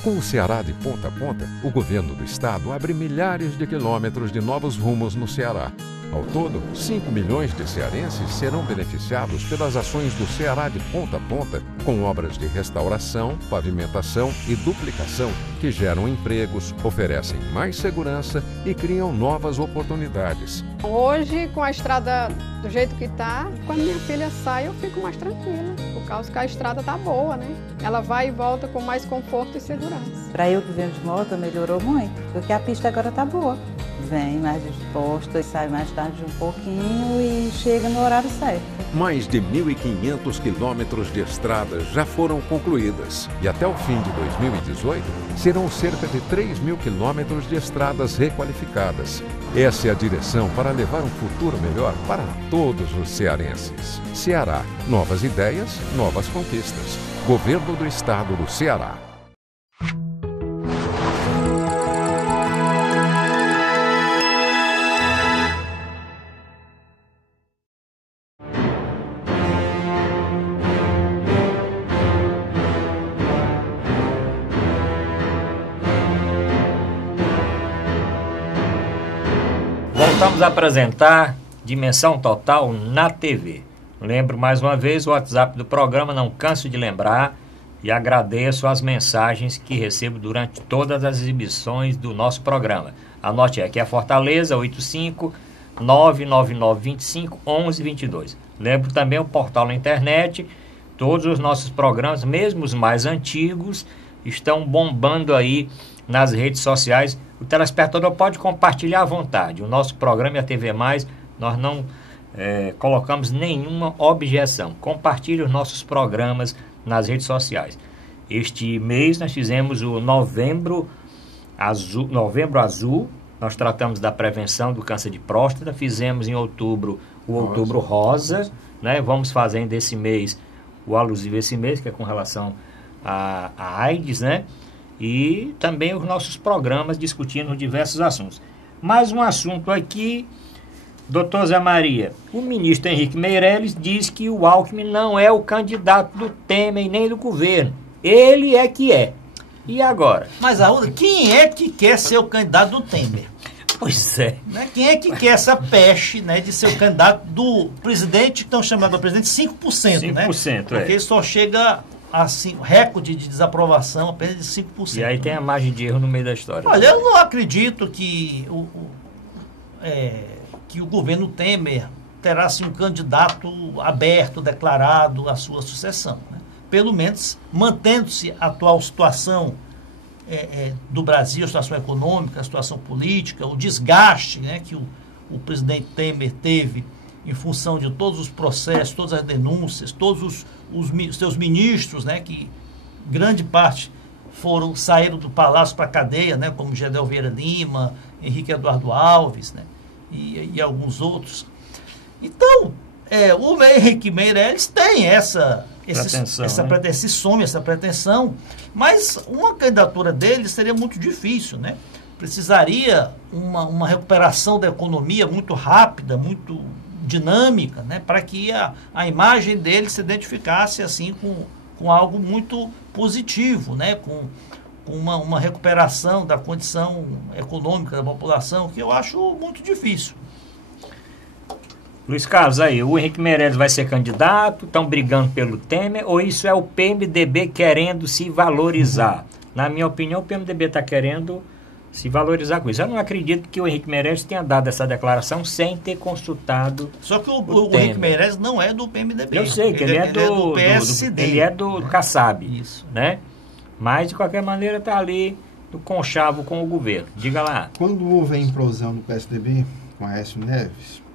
Com o Ceará de ponta a ponta, o governo do estado abre milhares de quilômetros de novos rumos no Ceará. Ao todo, 5 milhões de cearenses serão beneficiados pelas ações do Ceará de ponta a ponta, com obras de restauração, pavimentação e duplicação que geram empregos, oferecem mais segurança e criam novas oportunidades. Hoje, com a estrada do jeito que está, quando minha filha sai, eu fico mais tranquila, por causa que a estrada está boa, né? Ela vai e volta com mais conforto e segurança. Para eu que venho de moto, melhorou muito, porque a pista agora está boa. Vem mais disposta, sai mais tarde um pouquinho e chega no horário certo. Mais de 1.500 quilômetros de estradas já foram concluídas e até o fim de 2018 serão cerca de 3.000 quilômetros de estradas requalificadas. Essa é a direção para levar um futuro melhor para todos os cearenses. Ceará, novas ideias, novas conquistas. Governo do Estado do Ceará. Voltamos a apresentar Dimensão Total na TV. Lembro mais uma vez o WhatsApp do programa, não canso de lembrar, e agradeço as mensagens que recebo durante todas as exibições do nosso programa. Anote aqui, é Fortaleza 85-99925-1122. Lembro também o portal na internet, todos os nossos programas, mesmo os mais antigos, estão bombando aí nas redes sociais. O telespectador pode compartilhar à vontade. O nosso programa e a TV+, nós não colocamos nenhuma objeção. Compartilhe os nossos programas nas redes sociais. Este mês nós fizemos o Novembro Azul. Nós tratamos da prevenção do câncer de próstata. Fizemos em outubro o Outubro Rosa, né? Vamos fazendo esse mês o alusivo esse mês, que é com relação à AIDS, né? E também os nossos programas discutindo diversos assuntos. Mais um assunto aqui, doutor Zé Maria. O ministro Henrique Meirelles diz que o Alckmin não é o candidato do Temer e nem do governo. Ele é que é. E agora? Mas, Arruda, quem é que quer ser o candidato do Temer? Pois é. Né? Quem é que quer essa peste, né, de ser o candidato do presidente, que estão chamando de presidente 5%, né? 5%, Porque ele só chega... assim, o recorde de desaprovação apenas de 5%. E aí tem a margem de erro no meio da história. Olha, eu não acredito que o governo Temer terá assim, um candidato aberto, declarado à sua sucessão. Né? Pelo menos, mantendo-se a atual situação do Brasil, a situação econômica, a situação política, o desgaste, né, que o presidente Temer teve em função de todos os processos, todas as denúncias, todos os seus ministros, né, que grande parte saíram do palácio para a cadeia, né, como Gedel Vieira Lima, Henrique Eduardo Alves, né, e alguns outros. Então, o Henrique Meirelles tem essa pretensão, mas uma candidatura dele seria muito difícil, né? Precisaria uma recuperação da economia muito rápida, muito dinâmica, né, para que a imagem dele se identificasse assim com algo muito positivo, né, com uma recuperação da condição econômica da população, que eu acho muito difícil. Luiz Carlos, aí, o Henrique Meirelles vai ser candidato, estão brigando pelo Temer, ou isso é o PMDB querendo se valorizar? Na minha opinião, o PMDB está querendo se valorizar com isso. Eu não acredito que o Henrique Meirelles tenha dado essa declaração sem ter consultado. Só que o Henrique Meirelles não é do PMDB. Eu sei que ele é do PSD. Ele é do Kassab. Isso. Né? Mas, de qualquer maneira, está ali do conchavo com o governo. Diga lá. Quando houve a implosão do PSDB com Aécio Neves,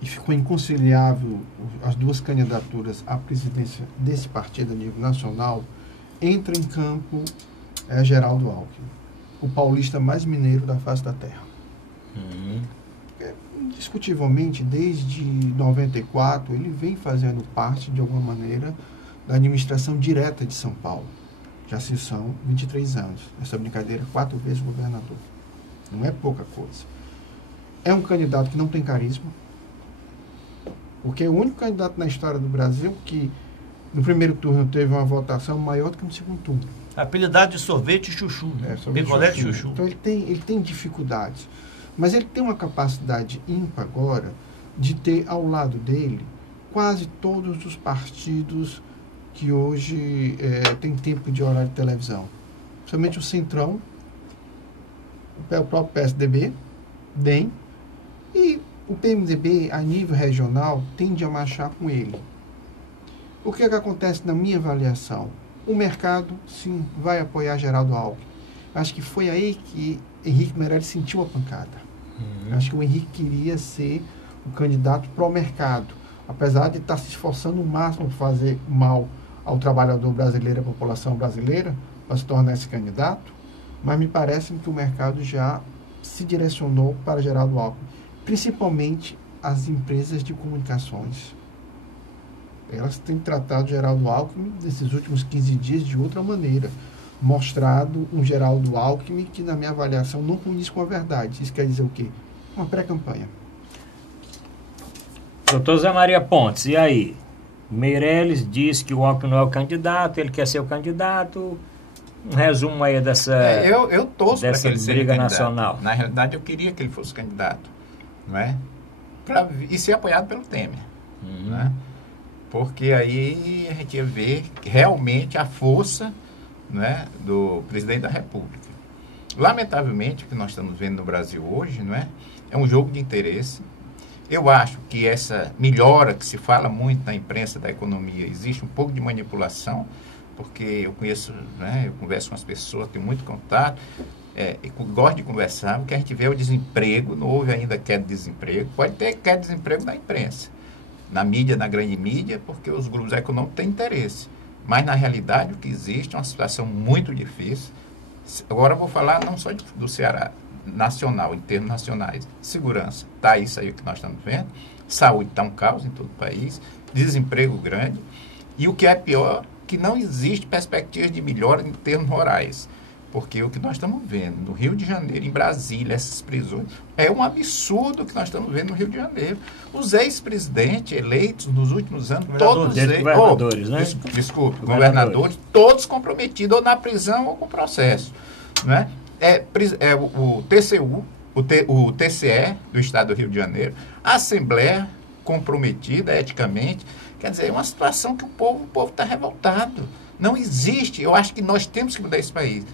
e ficou inconciliável as duas candidaturas à presidência desse partido a nível nacional, entra em campo Geraldo Alckmin, o paulista mais mineiro da face da terra. Indiscutivelmente, desde 94, ele vem fazendo parte, de alguma maneira, da administração direta de São Paulo. Já se são 23 anos. Essa brincadeira, 4 vezes governador. Não é pouca coisa. É um candidato que não tem carisma, porque é o único candidato na história do Brasil que, no primeiro turno, teve uma votação maior do que no segundo turno. Apelidado de sorvete chuchu, né? Picolé de chuchu. Então ele tem dificuldades. Mas ele tem uma capacidade ímpar agora de ter ao lado dele quase todos os partidos que hoje tem tempo de horário de televisão. Principalmente o Centrão, o próprio PSDB, DEM, e o PMDB, a nível regional, tende a marchar com ele. O que acontece na minha avaliação? O mercado, sim, vai apoiar Geraldo Alckmin. Acho que foi aí que Henrique Meirelles sentiu a pancada. Acho que o Henrique queria ser o candidato pró-mercado, apesar de estar se esforçando o máximo para fazer mal ao trabalhador brasileiro, à população brasileira, para se tornar esse candidato, mas me parece que o mercado já se direcionou para Geraldo Alckmin, principalmente as empresas de comunicações. Elas têm tratado Geraldo Alckmin nesses últimos 15 dias de outra maneira, mostrado um Geraldo Alckmin que, na minha avaliação, não condiz com a verdade. Isso quer dizer o quê? Uma pré-campanha. Doutor Zé Maria Pontes, e aí? Meirelles diz que o Alckmin não é o candidato, ele quer ser o candidato. Um resumo aí dessa, eu torço para que ele seja briga candidato. Nacional. Na realidade, eu queria que ele fosse candidato, não é? E ser apoiado pelo Temer, né? Porque aí a gente ia ver realmente a força, né, do presidente da República. Lamentavelmente, o que nós estamos vendo no Brasil hoje, não é? É um jogo de interesse. Eu acho que essa melhora que se fala muito na imprensa da economia, existe um pouco de manipulação, porque eu conheço, né, eu converso com as pessoas, tenho muito contato, gosto de conversar. O que a gente vê é o desemprego, não houve ainda queda de desemprego. Pode ter queda de desemprego na imprensa, na mídia, na grande mídia, porque os grupos econômicos têm interesse. Mas, na realidade, o que existe é uma situação muito difícil. Agora eu vou falar não só do Ceará, nacional, em termos nacionais. Segurança, está isso aí que nós estamos vendo. Saúde está um caos em todo o país. Desemprego grande. E o que é pior, que não existe perspectivas de melhora em termos rurais. Porque o que nós estamos vendo no Rio de Janeiro, em Brasília, essas prisões, é um absurdo que nós estamos vendo no Rio de Janeiro. Os ex-presidentes eleitos nos últimos anos, todos eles... governadores, né? Desculpe, governadores, todos comprometidos ou na prisão ou com processo. Né? O TCU, o TCE do Estado do Rio de Janeiro, a Assembleia comprometida eticamente. Quer dizer, é uma situação que o povo está revoltado. Não existe. Eu acho que nós temos que mudar esse país.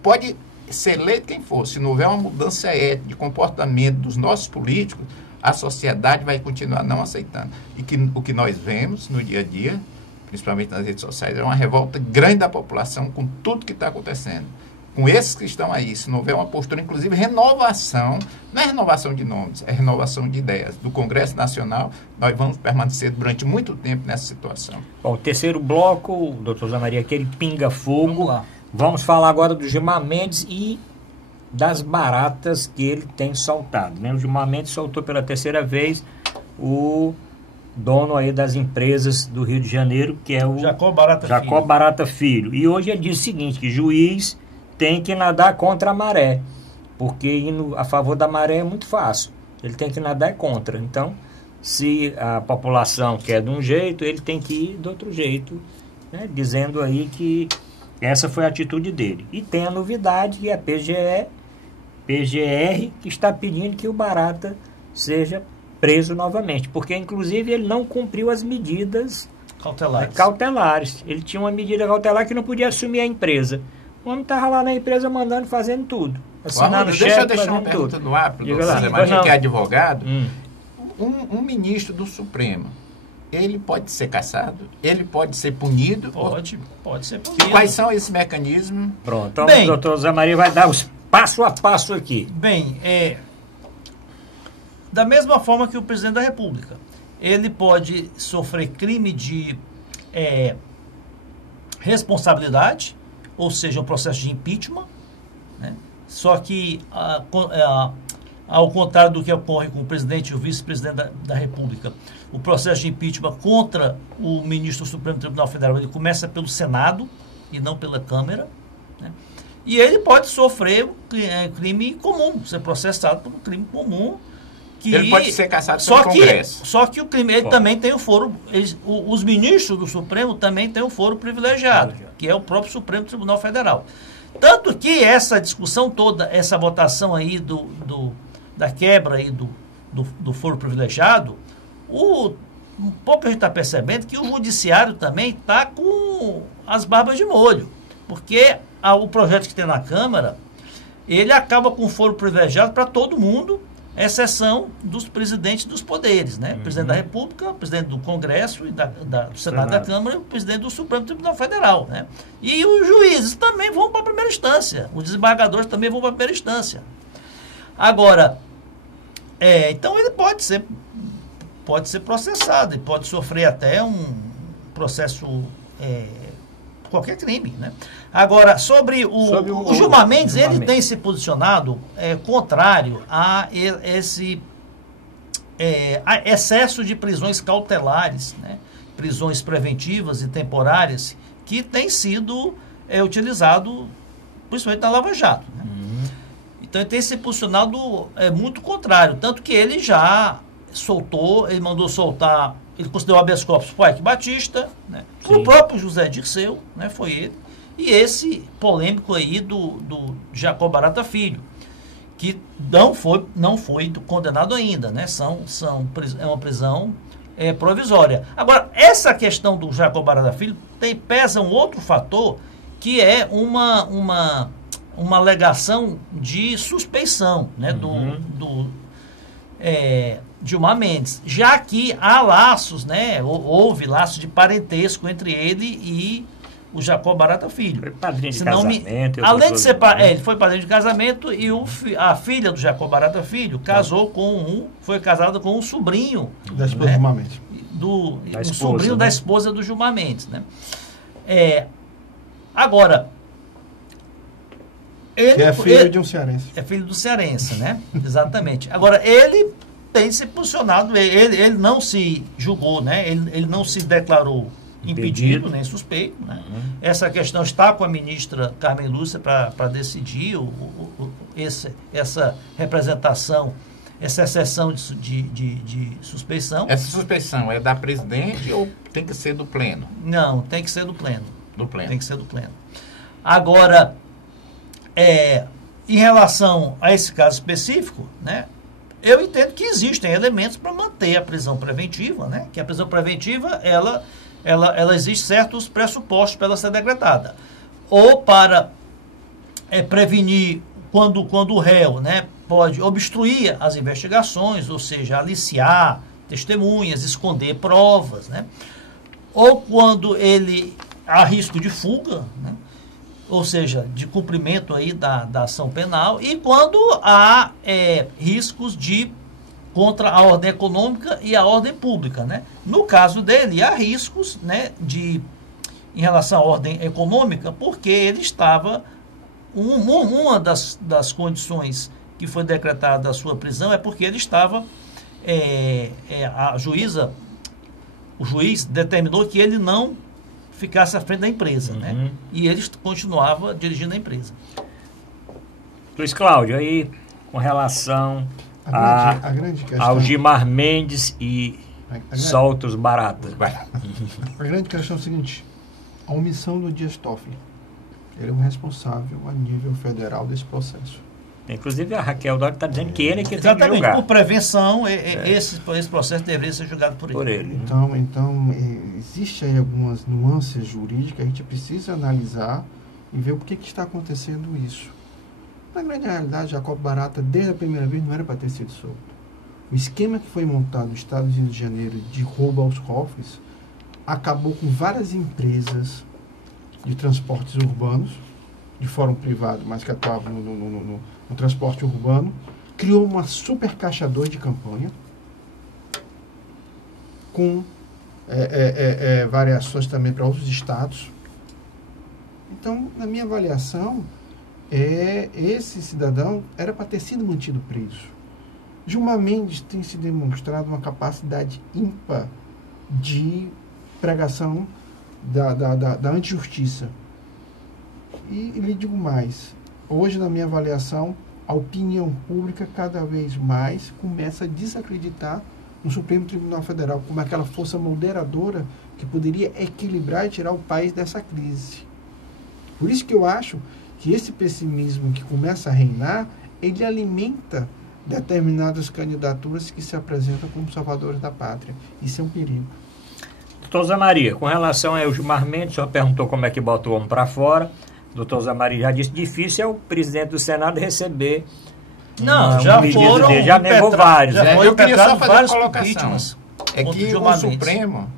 Pode ser eleito quem for. Se não houver uma mudança ética de comportamento dos nossos políticos, a sociedade vai continuar não aceitando. E o que nós vemos no dia a dia, principalmente nas redes sociais, é uma revolta grande da população com tudo que está acontecendo. Com esses que estão aí, se não houver uma postura, inclusive renovação, não é renovação de nomes, é renovação de ideias. Do Congresso Nacional, nós vamos permanecer durante muito tempo nessa situação. Bom, o terceiro bloco, doutor Zé Maria, aquele pinga-fogo. Vamos lá. Vamos falar agora do Gilmar Mendes e das baratas que ele tem soltado, né? O Gilmar Mendes soltou pela terceira vez o dono aí das empresas do Rio de Janeiro, que é o Jacó Barata Filho. E hoje ele diz o seguinte, que juiz tem que nadar contra a maré, porque indo a favor da maré é muito fácil. Ele tem que nadar contra. Então, se a população quer de um jeito, ele tem que ir de outro jeito, né? Dizendo aí que essa foi a atitude dele. E tem a novidade que a PGR, que está pedindo que o Barata seja preso novamente, porque inclusive ele não cumpriu as medidas cautelares. Ele tinha uma medida cautelar que não podia assumir a empresa. O homem estava lá na empresa mandando, fazendo tudo. Assinando deixa eu deixar uma pergunta no ar, mas que é advogado. Um ministro do Supremo, ele pode ser cassado? Ele pode ser punido? Pode ser punido. E quais são esses mecanismos? Pronto, então o doutor Zé Maria vai dar os passo a passo aqui. Bem, da mesma forma que o presidente da República. Ele pode sofrer crime de responsabilidade, ou seja, um processo de impeachment, né? Só que, ao contrário do que ocorre com o presidente e o vice-presidente da República, o processo de impeachment contra o ministro do Supremo Tribunal Federal, ele começa pelo Senado e não pela Câmara, né? E ele pode sofrer crime comum, ser processado por um crime comum. Ele pode ser cassado pelo Congresso. Só que o crime, ele também tem o foro, os ministros do Supremo também têm um foro privilegiado, que é o próprio Supremo Tribunal Federal. Tanto que essa discussão toda, essa votação aí da quebra aí do foro privilegiado, um pouco a gente está percebendo que o judiciário também está com as barbas de molho, porque o projeto que tem na Câmara, ele acaba com foro privilegiado para todo mundo, exceção dos presidentes dos poderes, né? Presidente da República, presidente do Congresso e do Senado da Câmara e o presidente do Supremo Tribunal Federal, né? E os juízes também vão para a primeira instância, os desembargadores também vão para a primeira instância. Agora, Então ele pode ser processado, ele pode sofrer até um processo, qualquer crime, né? Agora, sobre o Gilmar Mendes, ele tem se posicionado contrário a esse excesso de prisões cautelares, né? Prisões preventivas e temporárias, que tem sido utilizado principalmente na Lava Jato, né? Então ele tem se posicionado muito contrário, tanto que ele já soltou, ele mandou soltar, ele considerou habeas corpus para o Eike Batista, né? O próprio José Dirceu, né? Foi ele, e esse polêmico aí do Jacob Barata Filho, que não foi condenado ainda, né? É uma prisão provisória. Agora, essa questão do Jacob Barata Filho pesa um outro fator, que é uma alegação de suspeição, né? Do Gilmar Mendes, já que há laços, né? Houve laços de parentesco entre ele e o Jacob Barata Filho. Foi padrinho de casamento. Além de ser ele foi padrinho de casamento, e a filha do Jacob Barata Filho foi casada com um sobrinho da esposa, né? Gilmar Mendes. Sobrinho, né? Da esposa do Gilmar Mendes, né? Agora, ele é filho de um cearense. É filho do cearense, né? Exatamente. Agora, ele tem se posicionado, ele não se julgou, né? Ele não se declarou impedido, nem suspeito, né? Essa questão está com a ministra Carmen Lúcia para decidir essa representação, essa exceção de suspeição. Essa suspeição é da presidente ou tem que ser do pleno? Não, tem que ser do pleno. Do pleno. Tem que ser do pleno. Agora, em relação a esse caso específico, né? Eu entendo que existem elementos para manter a prisão preventiva, né? Que a prisão preventiva, ela existe certos pressupostos para ela ser decretada. Ou para prevenir quando o réu, né, pode obstruir as investigações, ou seja, aliciar testemunhas, esconder provas, né? Ou quando há risco de fuga, né? Ou seja, de cumprimento aí da ação penal, e quando há riscos contra a ordem econômica e a ordem pública, né? No caso dele, há riscos, né, em relação à ordem econômica, porque ele estava... Uma das condições que foi decretada da sua prisão é porque ele estava... o juiz determinou que ele não ficasse à frente da empresa, né? E ele continuava dirigindo a empresa. Luiz Cláudio, aí com relação ao Gilmar Mendes e solta os baratas. A grande questão é o seguinte: a omissão do Dias Toffoli. Ele é um responsável a nível federal desse processo. Inclusive a Raquel Dória está dizendo que ele é que tem que julgar. Por prevenção, esse processo deveria ser julgado por ele. Então, existe aí algumas nuances jurídicas, a gente precisa analisar e ver o que está acontecendo isso. Na grande realidade, Jacob Barata, desde a primeira vez, não era para ter sido solto. O esquema que foi montado no estado do Rio de Janeiro de roubo aos cofres acabou com várias empresas de transportes urbanos, de fórum privado, mas que atuavam no transporte urbano, criou uma super caixa 2 de campanha com variações também para outros estados. Então, na minha avaliação, esse cidadão era para ter sido mantido preso. Gilmar Mendes tem se demonstrado uma capacidade ímpar de pregação da antijustiça. E lhe digo mais, hoje, na minha avaliação, a opinião pública cada vez mais começa a desacreditar no Supremo Tribunal Federal como aquela força moderadora que poderia equilibrar e tirar o país dessa crise. Por isso que eu acho que esse pessimismo que começa a reinar, ele alimenta determinadas candidaturas que se apresentam como salvadores da pátria. Isso é um perigo. Doutor Zé Maria, com relação ao Gilmar Mendes, o senhor perguntou como é que bota o homem para fora. Doutor Zé Maria já disse, difícil é o presidente do Senado receber. Não, já foram já negou vários. Eu queria só fazer uma colocação. É que o Supremo,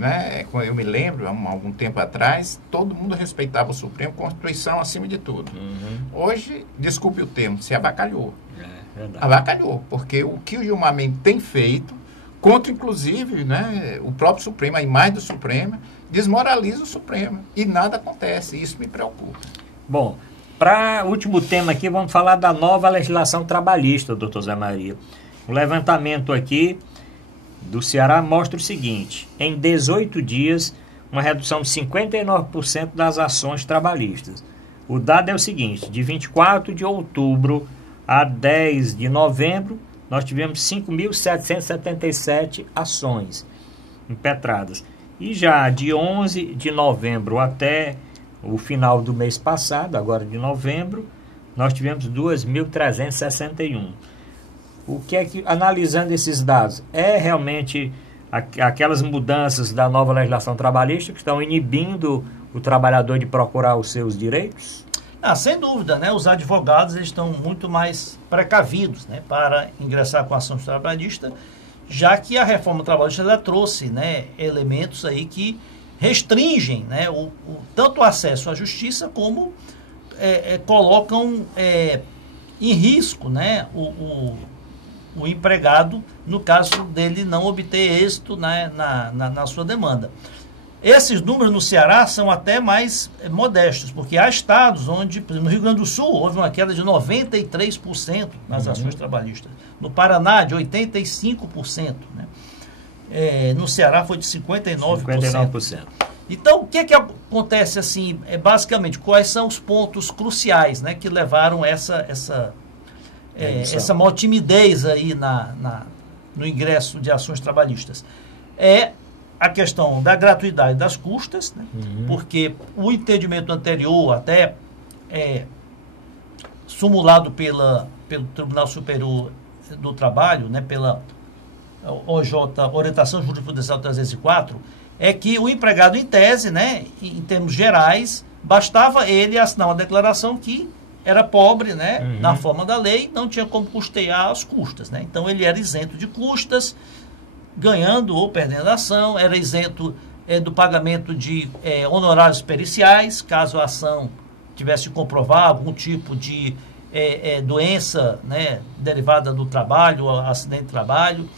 né? Eu me lembro, há algum tempo atrás, todo mundo respeitava o Supremo, Constituição acima de tudo. Hoje, desculpe o termo, se abacalhou. Abacalhou, porque o que o Gilmar Mendes tem feito, contra inclusive, né, o próprio Supremo, a imagem do Supremo, desmoraliza o Supremo. E nada acontece, isso me preocupa. Bom, para o último tema aqui, vamos falar da nova legislação trabalhista, doutor Zé Maria. O levantamento aqui do Ceará mostra o seguinte: em 18 dias, uma redução de 59% das ações trabalhistas. O dado é o seguinte: de 24 de outubro a 10 de novembro, nós tivemos 5.777 ações impetradas. E já de 11 de novembro até o final do mês passado, agora de novembro, nós tivemos 2.361. O que é que, analisando esses dados, é realmente aquelas mudanças da nova legislação trabalhista que estão inibindo o trabalhador de procurar os seus direitos? Sem dúvida, né? Os advogados eles estão muito mais precavidos, né, para ingressar com a ação trabalhista, já que a reforma trabalhista ela trouxe, né, elementos aí que restringem, né, tanto o acesso à justiça como colocam em risco, né, o empregado no caso dele não obter êxito, né, na sua demanda. Esses números no Ceará são até mais modestos, porque há estados onde, por exemplo, no Rio Grande do Sul, houve uma queda de 93% nas ações trabalhistas. No Paraná, de 85%. Né? No Ceará foi de 59%. Então, o que acontece assim, basicamente, quais são os pontos cruciais, né, que levaram essa maior timidez aí no ingresso de ações trabalhistas? A questão da gratuidade das custas, né? Porque o entendimento anterior, até sumulado pelo Tribunal Superior do Trabalho, né? Pela OJ, Orientação Jurisprudencial 304, é que o empregado, em tese, né, em termos gerais, bastava ele assinar uma declaração que era pobre, né, na forma da lei, não tinha como custear as custas, né? Então ele era isento de custas, ganhando ou perdendo a ação, era isento do pagamento de honorários periciais, caso a ação tivesse de comprovar algum tipo de doença, né, derivada do trabalho, acidente de trabalho,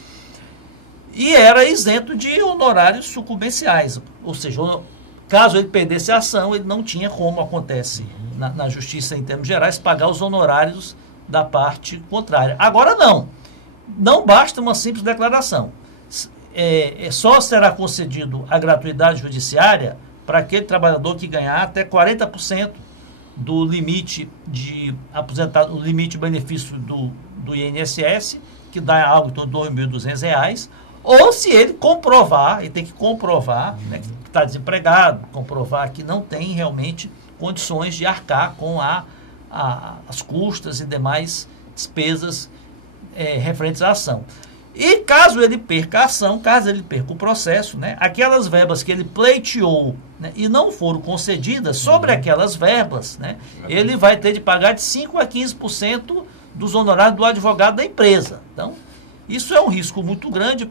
e era isento de honorários sucumbenciais, ou seja, caso ele perdesse a ação, ele não tinha, como acontece na justiça em termos gerais, pagar os honorários da parte contrária. Agora não basta uma simples declaração. Só será concedido a gratuidade judiciária para aquele trabalhador que ganhar até 40% do limite de aposentado, o limite de benefício do INSS, que dá algo em torno de R$ 2.200, ou se ele comprovar, ele tem que comprovar, né, que está desempregado, comprovar que não tem realmente condições de arcar com as custas e demais despesas referentes à ação. E caso ele perca a ação, caso ele perca o processo, né, aquelas verbas que ele pleiteou, né, e não foram concedidas, sobre aquelas verbas, né, ele vai ter de pagar de 5% a 15% dos honorários do advogado da empresa. Então, isso é um risco muito grande,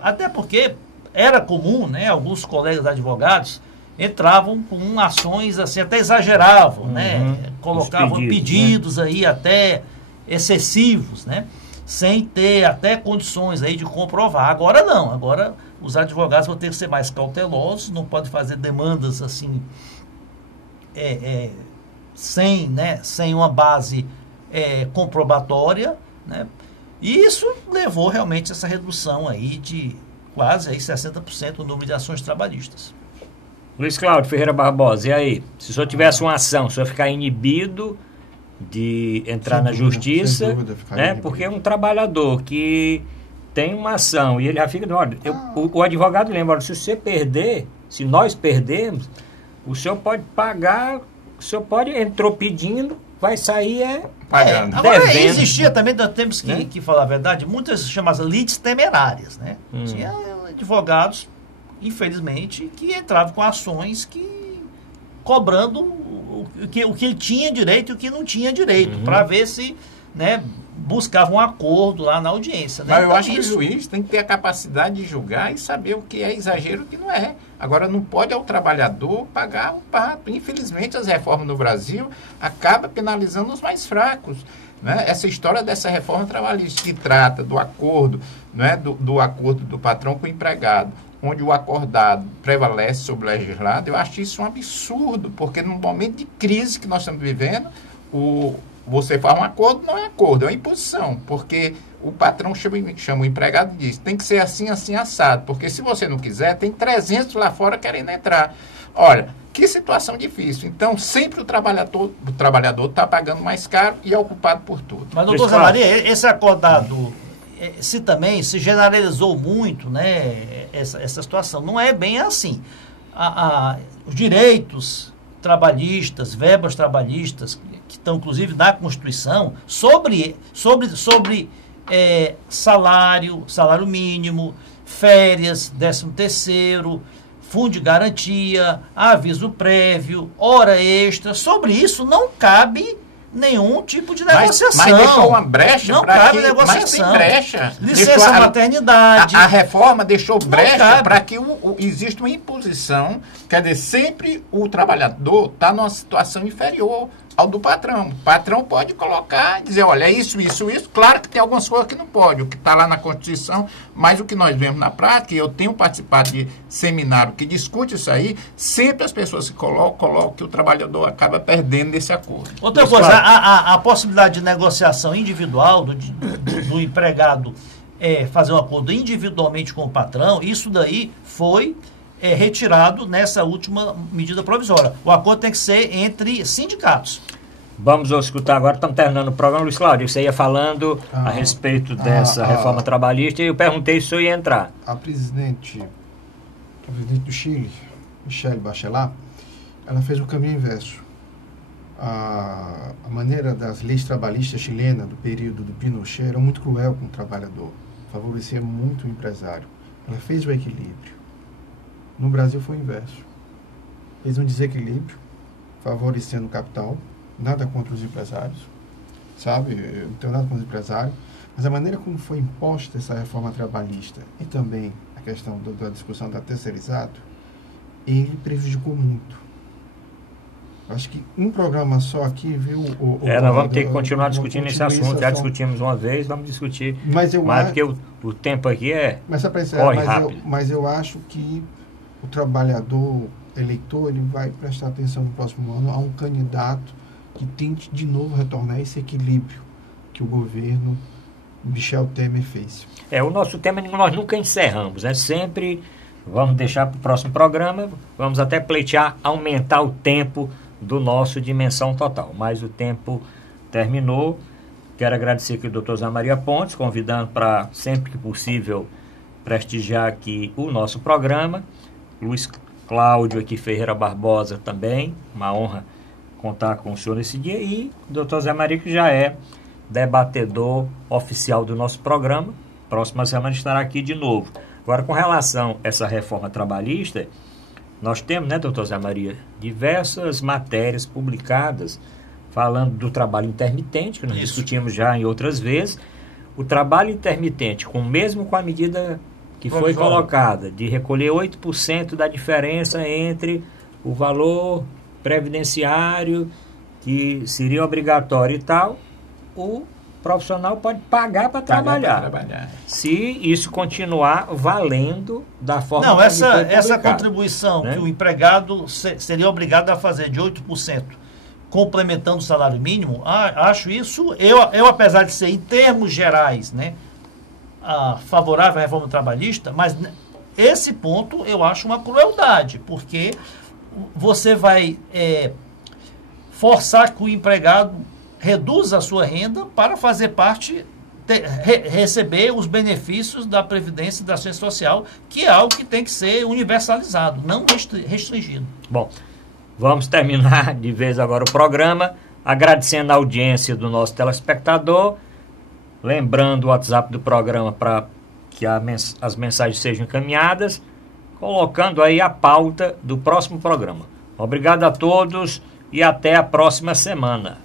até porque era comum, né, alguns colegas advogados entravam com ações assim, até exageravam, né, colocavam pedidos, né, aí até excessivos, né, sem ter até condições aí de comprovar. Agora não, agora os advogados vão ter que ser mais cautelosos, não podem fazer demandas assim sem uma base comprobatória, né? E isso levou realmente a essa redução aí de quase aí 60% do número de ações trabalhistas. Luiz Cláudio Ferreira Barbosa, e aí? Se o senhor tivesse uma ação, o senhor ficar inibido de entrar na justiça, né? Porque é um trabalhador que tem uma ação e ele já fica... Olha, o advogado lembra, olha, se você perder, se nós perdermos, o senhor pode pagar, o senhor entrou pedindo, vai sair pagando. Agora, existia também, nós temos que falar a verdade, muitas chamadas lides temerárias, né? Tinha advogados, infelizmente, que entravam com ações cobrando o que ele tinha direito e o que não tinha direito, para ver se, né, buscava um acordo lá na audiência. Né? Mas eu Então, acho que o juiz tem que ter a capacidade de julgar e saber o que é exagero e o que não é. Agora, não pode ao trabalhador pagar o pato. Infelizmente, as reformas no Brasil acabam penalizando os mais fracos. Né? Essa história dessa reforma trabalhista que trata do acordo, né? do acordo do patrão com o empregado, onde o acordado prevalece sobre o legislado, eu acho isso um absurdo, porque num momento de crise que nós estamos vivendo, você faz um acordo, não é acordo, é uma imposição, porque o patrão chama o empregado e diz, tem que ser assim, assim, assado, porque se você não quiser, tem 300 lá fora querendo entrar. Olha, que situação difícil. Então, sempre o trabalhador está pagando mais caro e é ocupado por tudo. Mas, doutor Zé Maria, esse acordado, também se generalizou muito, né, essa situação. Não é bem assim. Os direitos trabalhistas, verbas trabalhistas, que estão, inclusive, na Constituição, sobre salário mínimo, férias, 13º, fundo de garantia, aviso prévio, hora extra, sobre isso não cabe nenhum tipo de negociação. Mas deixou uma brecha. Não cabe negociação. Mas tem brecha. Licença maternidade. A reforma deixou brecha para que exista uma imposição. Quer dizer, sempre o trabalhador está numa situação inferior ao do patrão. O patrão pode colocar e dizer, olha, é isso. Claro que tem algumas coisas que não pode, o que está lá na Constituição, mas o que nós vemos na prática, e eu tenho participado de seminário que discute isso aí, sempre as pessoas se colocam que o trabalhador acaba perdendo desse acordo. Outra coisa, a possibilidade de negociação individual do empregado fazer um acordo individualmente com o patrão, isso daí foi retirado nessa última medida provisória. O acordo tem que ser entre sindicatos. Vamos escutar agora, estamos terminando o programa. Luiz Cláudio, você ia falando a respeito dessa reforma trabalhista e eu perguntei se eu ia entrar. A presidente do Chile, Michelle Bachelet, ela fez o caminho inverso. A maneira das leis trabalhistas chilenas do período do Pinochet era muito cruel com o trabalhador, favorecia muito o empresário. Ela fez o equilíbrio. No Brasil foi o inverso. Fez um desequilíbrio, favorecendo o capital, nada contra os empresários, sabe? Eu não tenho nada contra os empresários, mas a maneira como foi imposta essa reforma trabalhista e também a questão da discussão da terceirizado, ele prejudicou muito. Acho que um programa só aqui, viu? Nós vamos ter que continuar discutindo esse assunto. Já discutimos uma vez, vamos discutir mais, porque o tempo aqui corre rápido. Mas eu acho que o trabalhador eleitor, ele vai prestar atenção no próximo ano a um candidato que tente de novo retornar esse equilíbrio que o governo Michel Temer fez. O nosso tema nós nunca encerramos, né? Sempre vamos deixar para o próximo programa, vamos até pleitear aumentar o tempo do nosso Dimensão Total, mas o tempo terminou. Quero agradecer aqui o Dr. Zé Maria Pontes, convidando para, sempre que possível, prestigiar aqui o nosso programa. Luiz Cláudio aqui Ferreira Barbosa também, uma honra contar com o senhor nesse dia, e o Dr. Zé Maria, que já é debatedor oficial do nosso programa. Próxima semana estará aqui de novo. Agora, com relação a essa reforma trabalhista, nós temos, né, doutor Zé Maria, diversas matérias publicadas falando do trabalho intermitente, que nós discutimos já em outras vezes. O trabalho intermitente, mesmo com a medida que foi colocada, de recolher 8% da diferença entre o valor previdenciário, que seria obrigatório e tal, o profissional pode pagar para trabalhar. Se isso continuar valendo da forma que essa contribuição, né, que o empregado seria obrigado a fazer de 8%, complementando o salário mínimo, acho isso, eu apesar de ser em termos gerais, né, favorável à reforma trabalhista, mas esse ponto eu acho uma crueldade, porque você vai forçar que o empregado reduza a sua renda para fazer parte, receber os benefícios da Previdência e da Assistência Social, que é algo que tem que ser universalizado, não restringido. Bom, vamos terminar de vez agora o programa, agradecendo a audiência do nosso telespectador, lembrando o WhatsApp do programa para que as mensagens sejam encaminhadas, colocando aí a pauta do próximo programa. Obrigado a todos e até a próxima semana.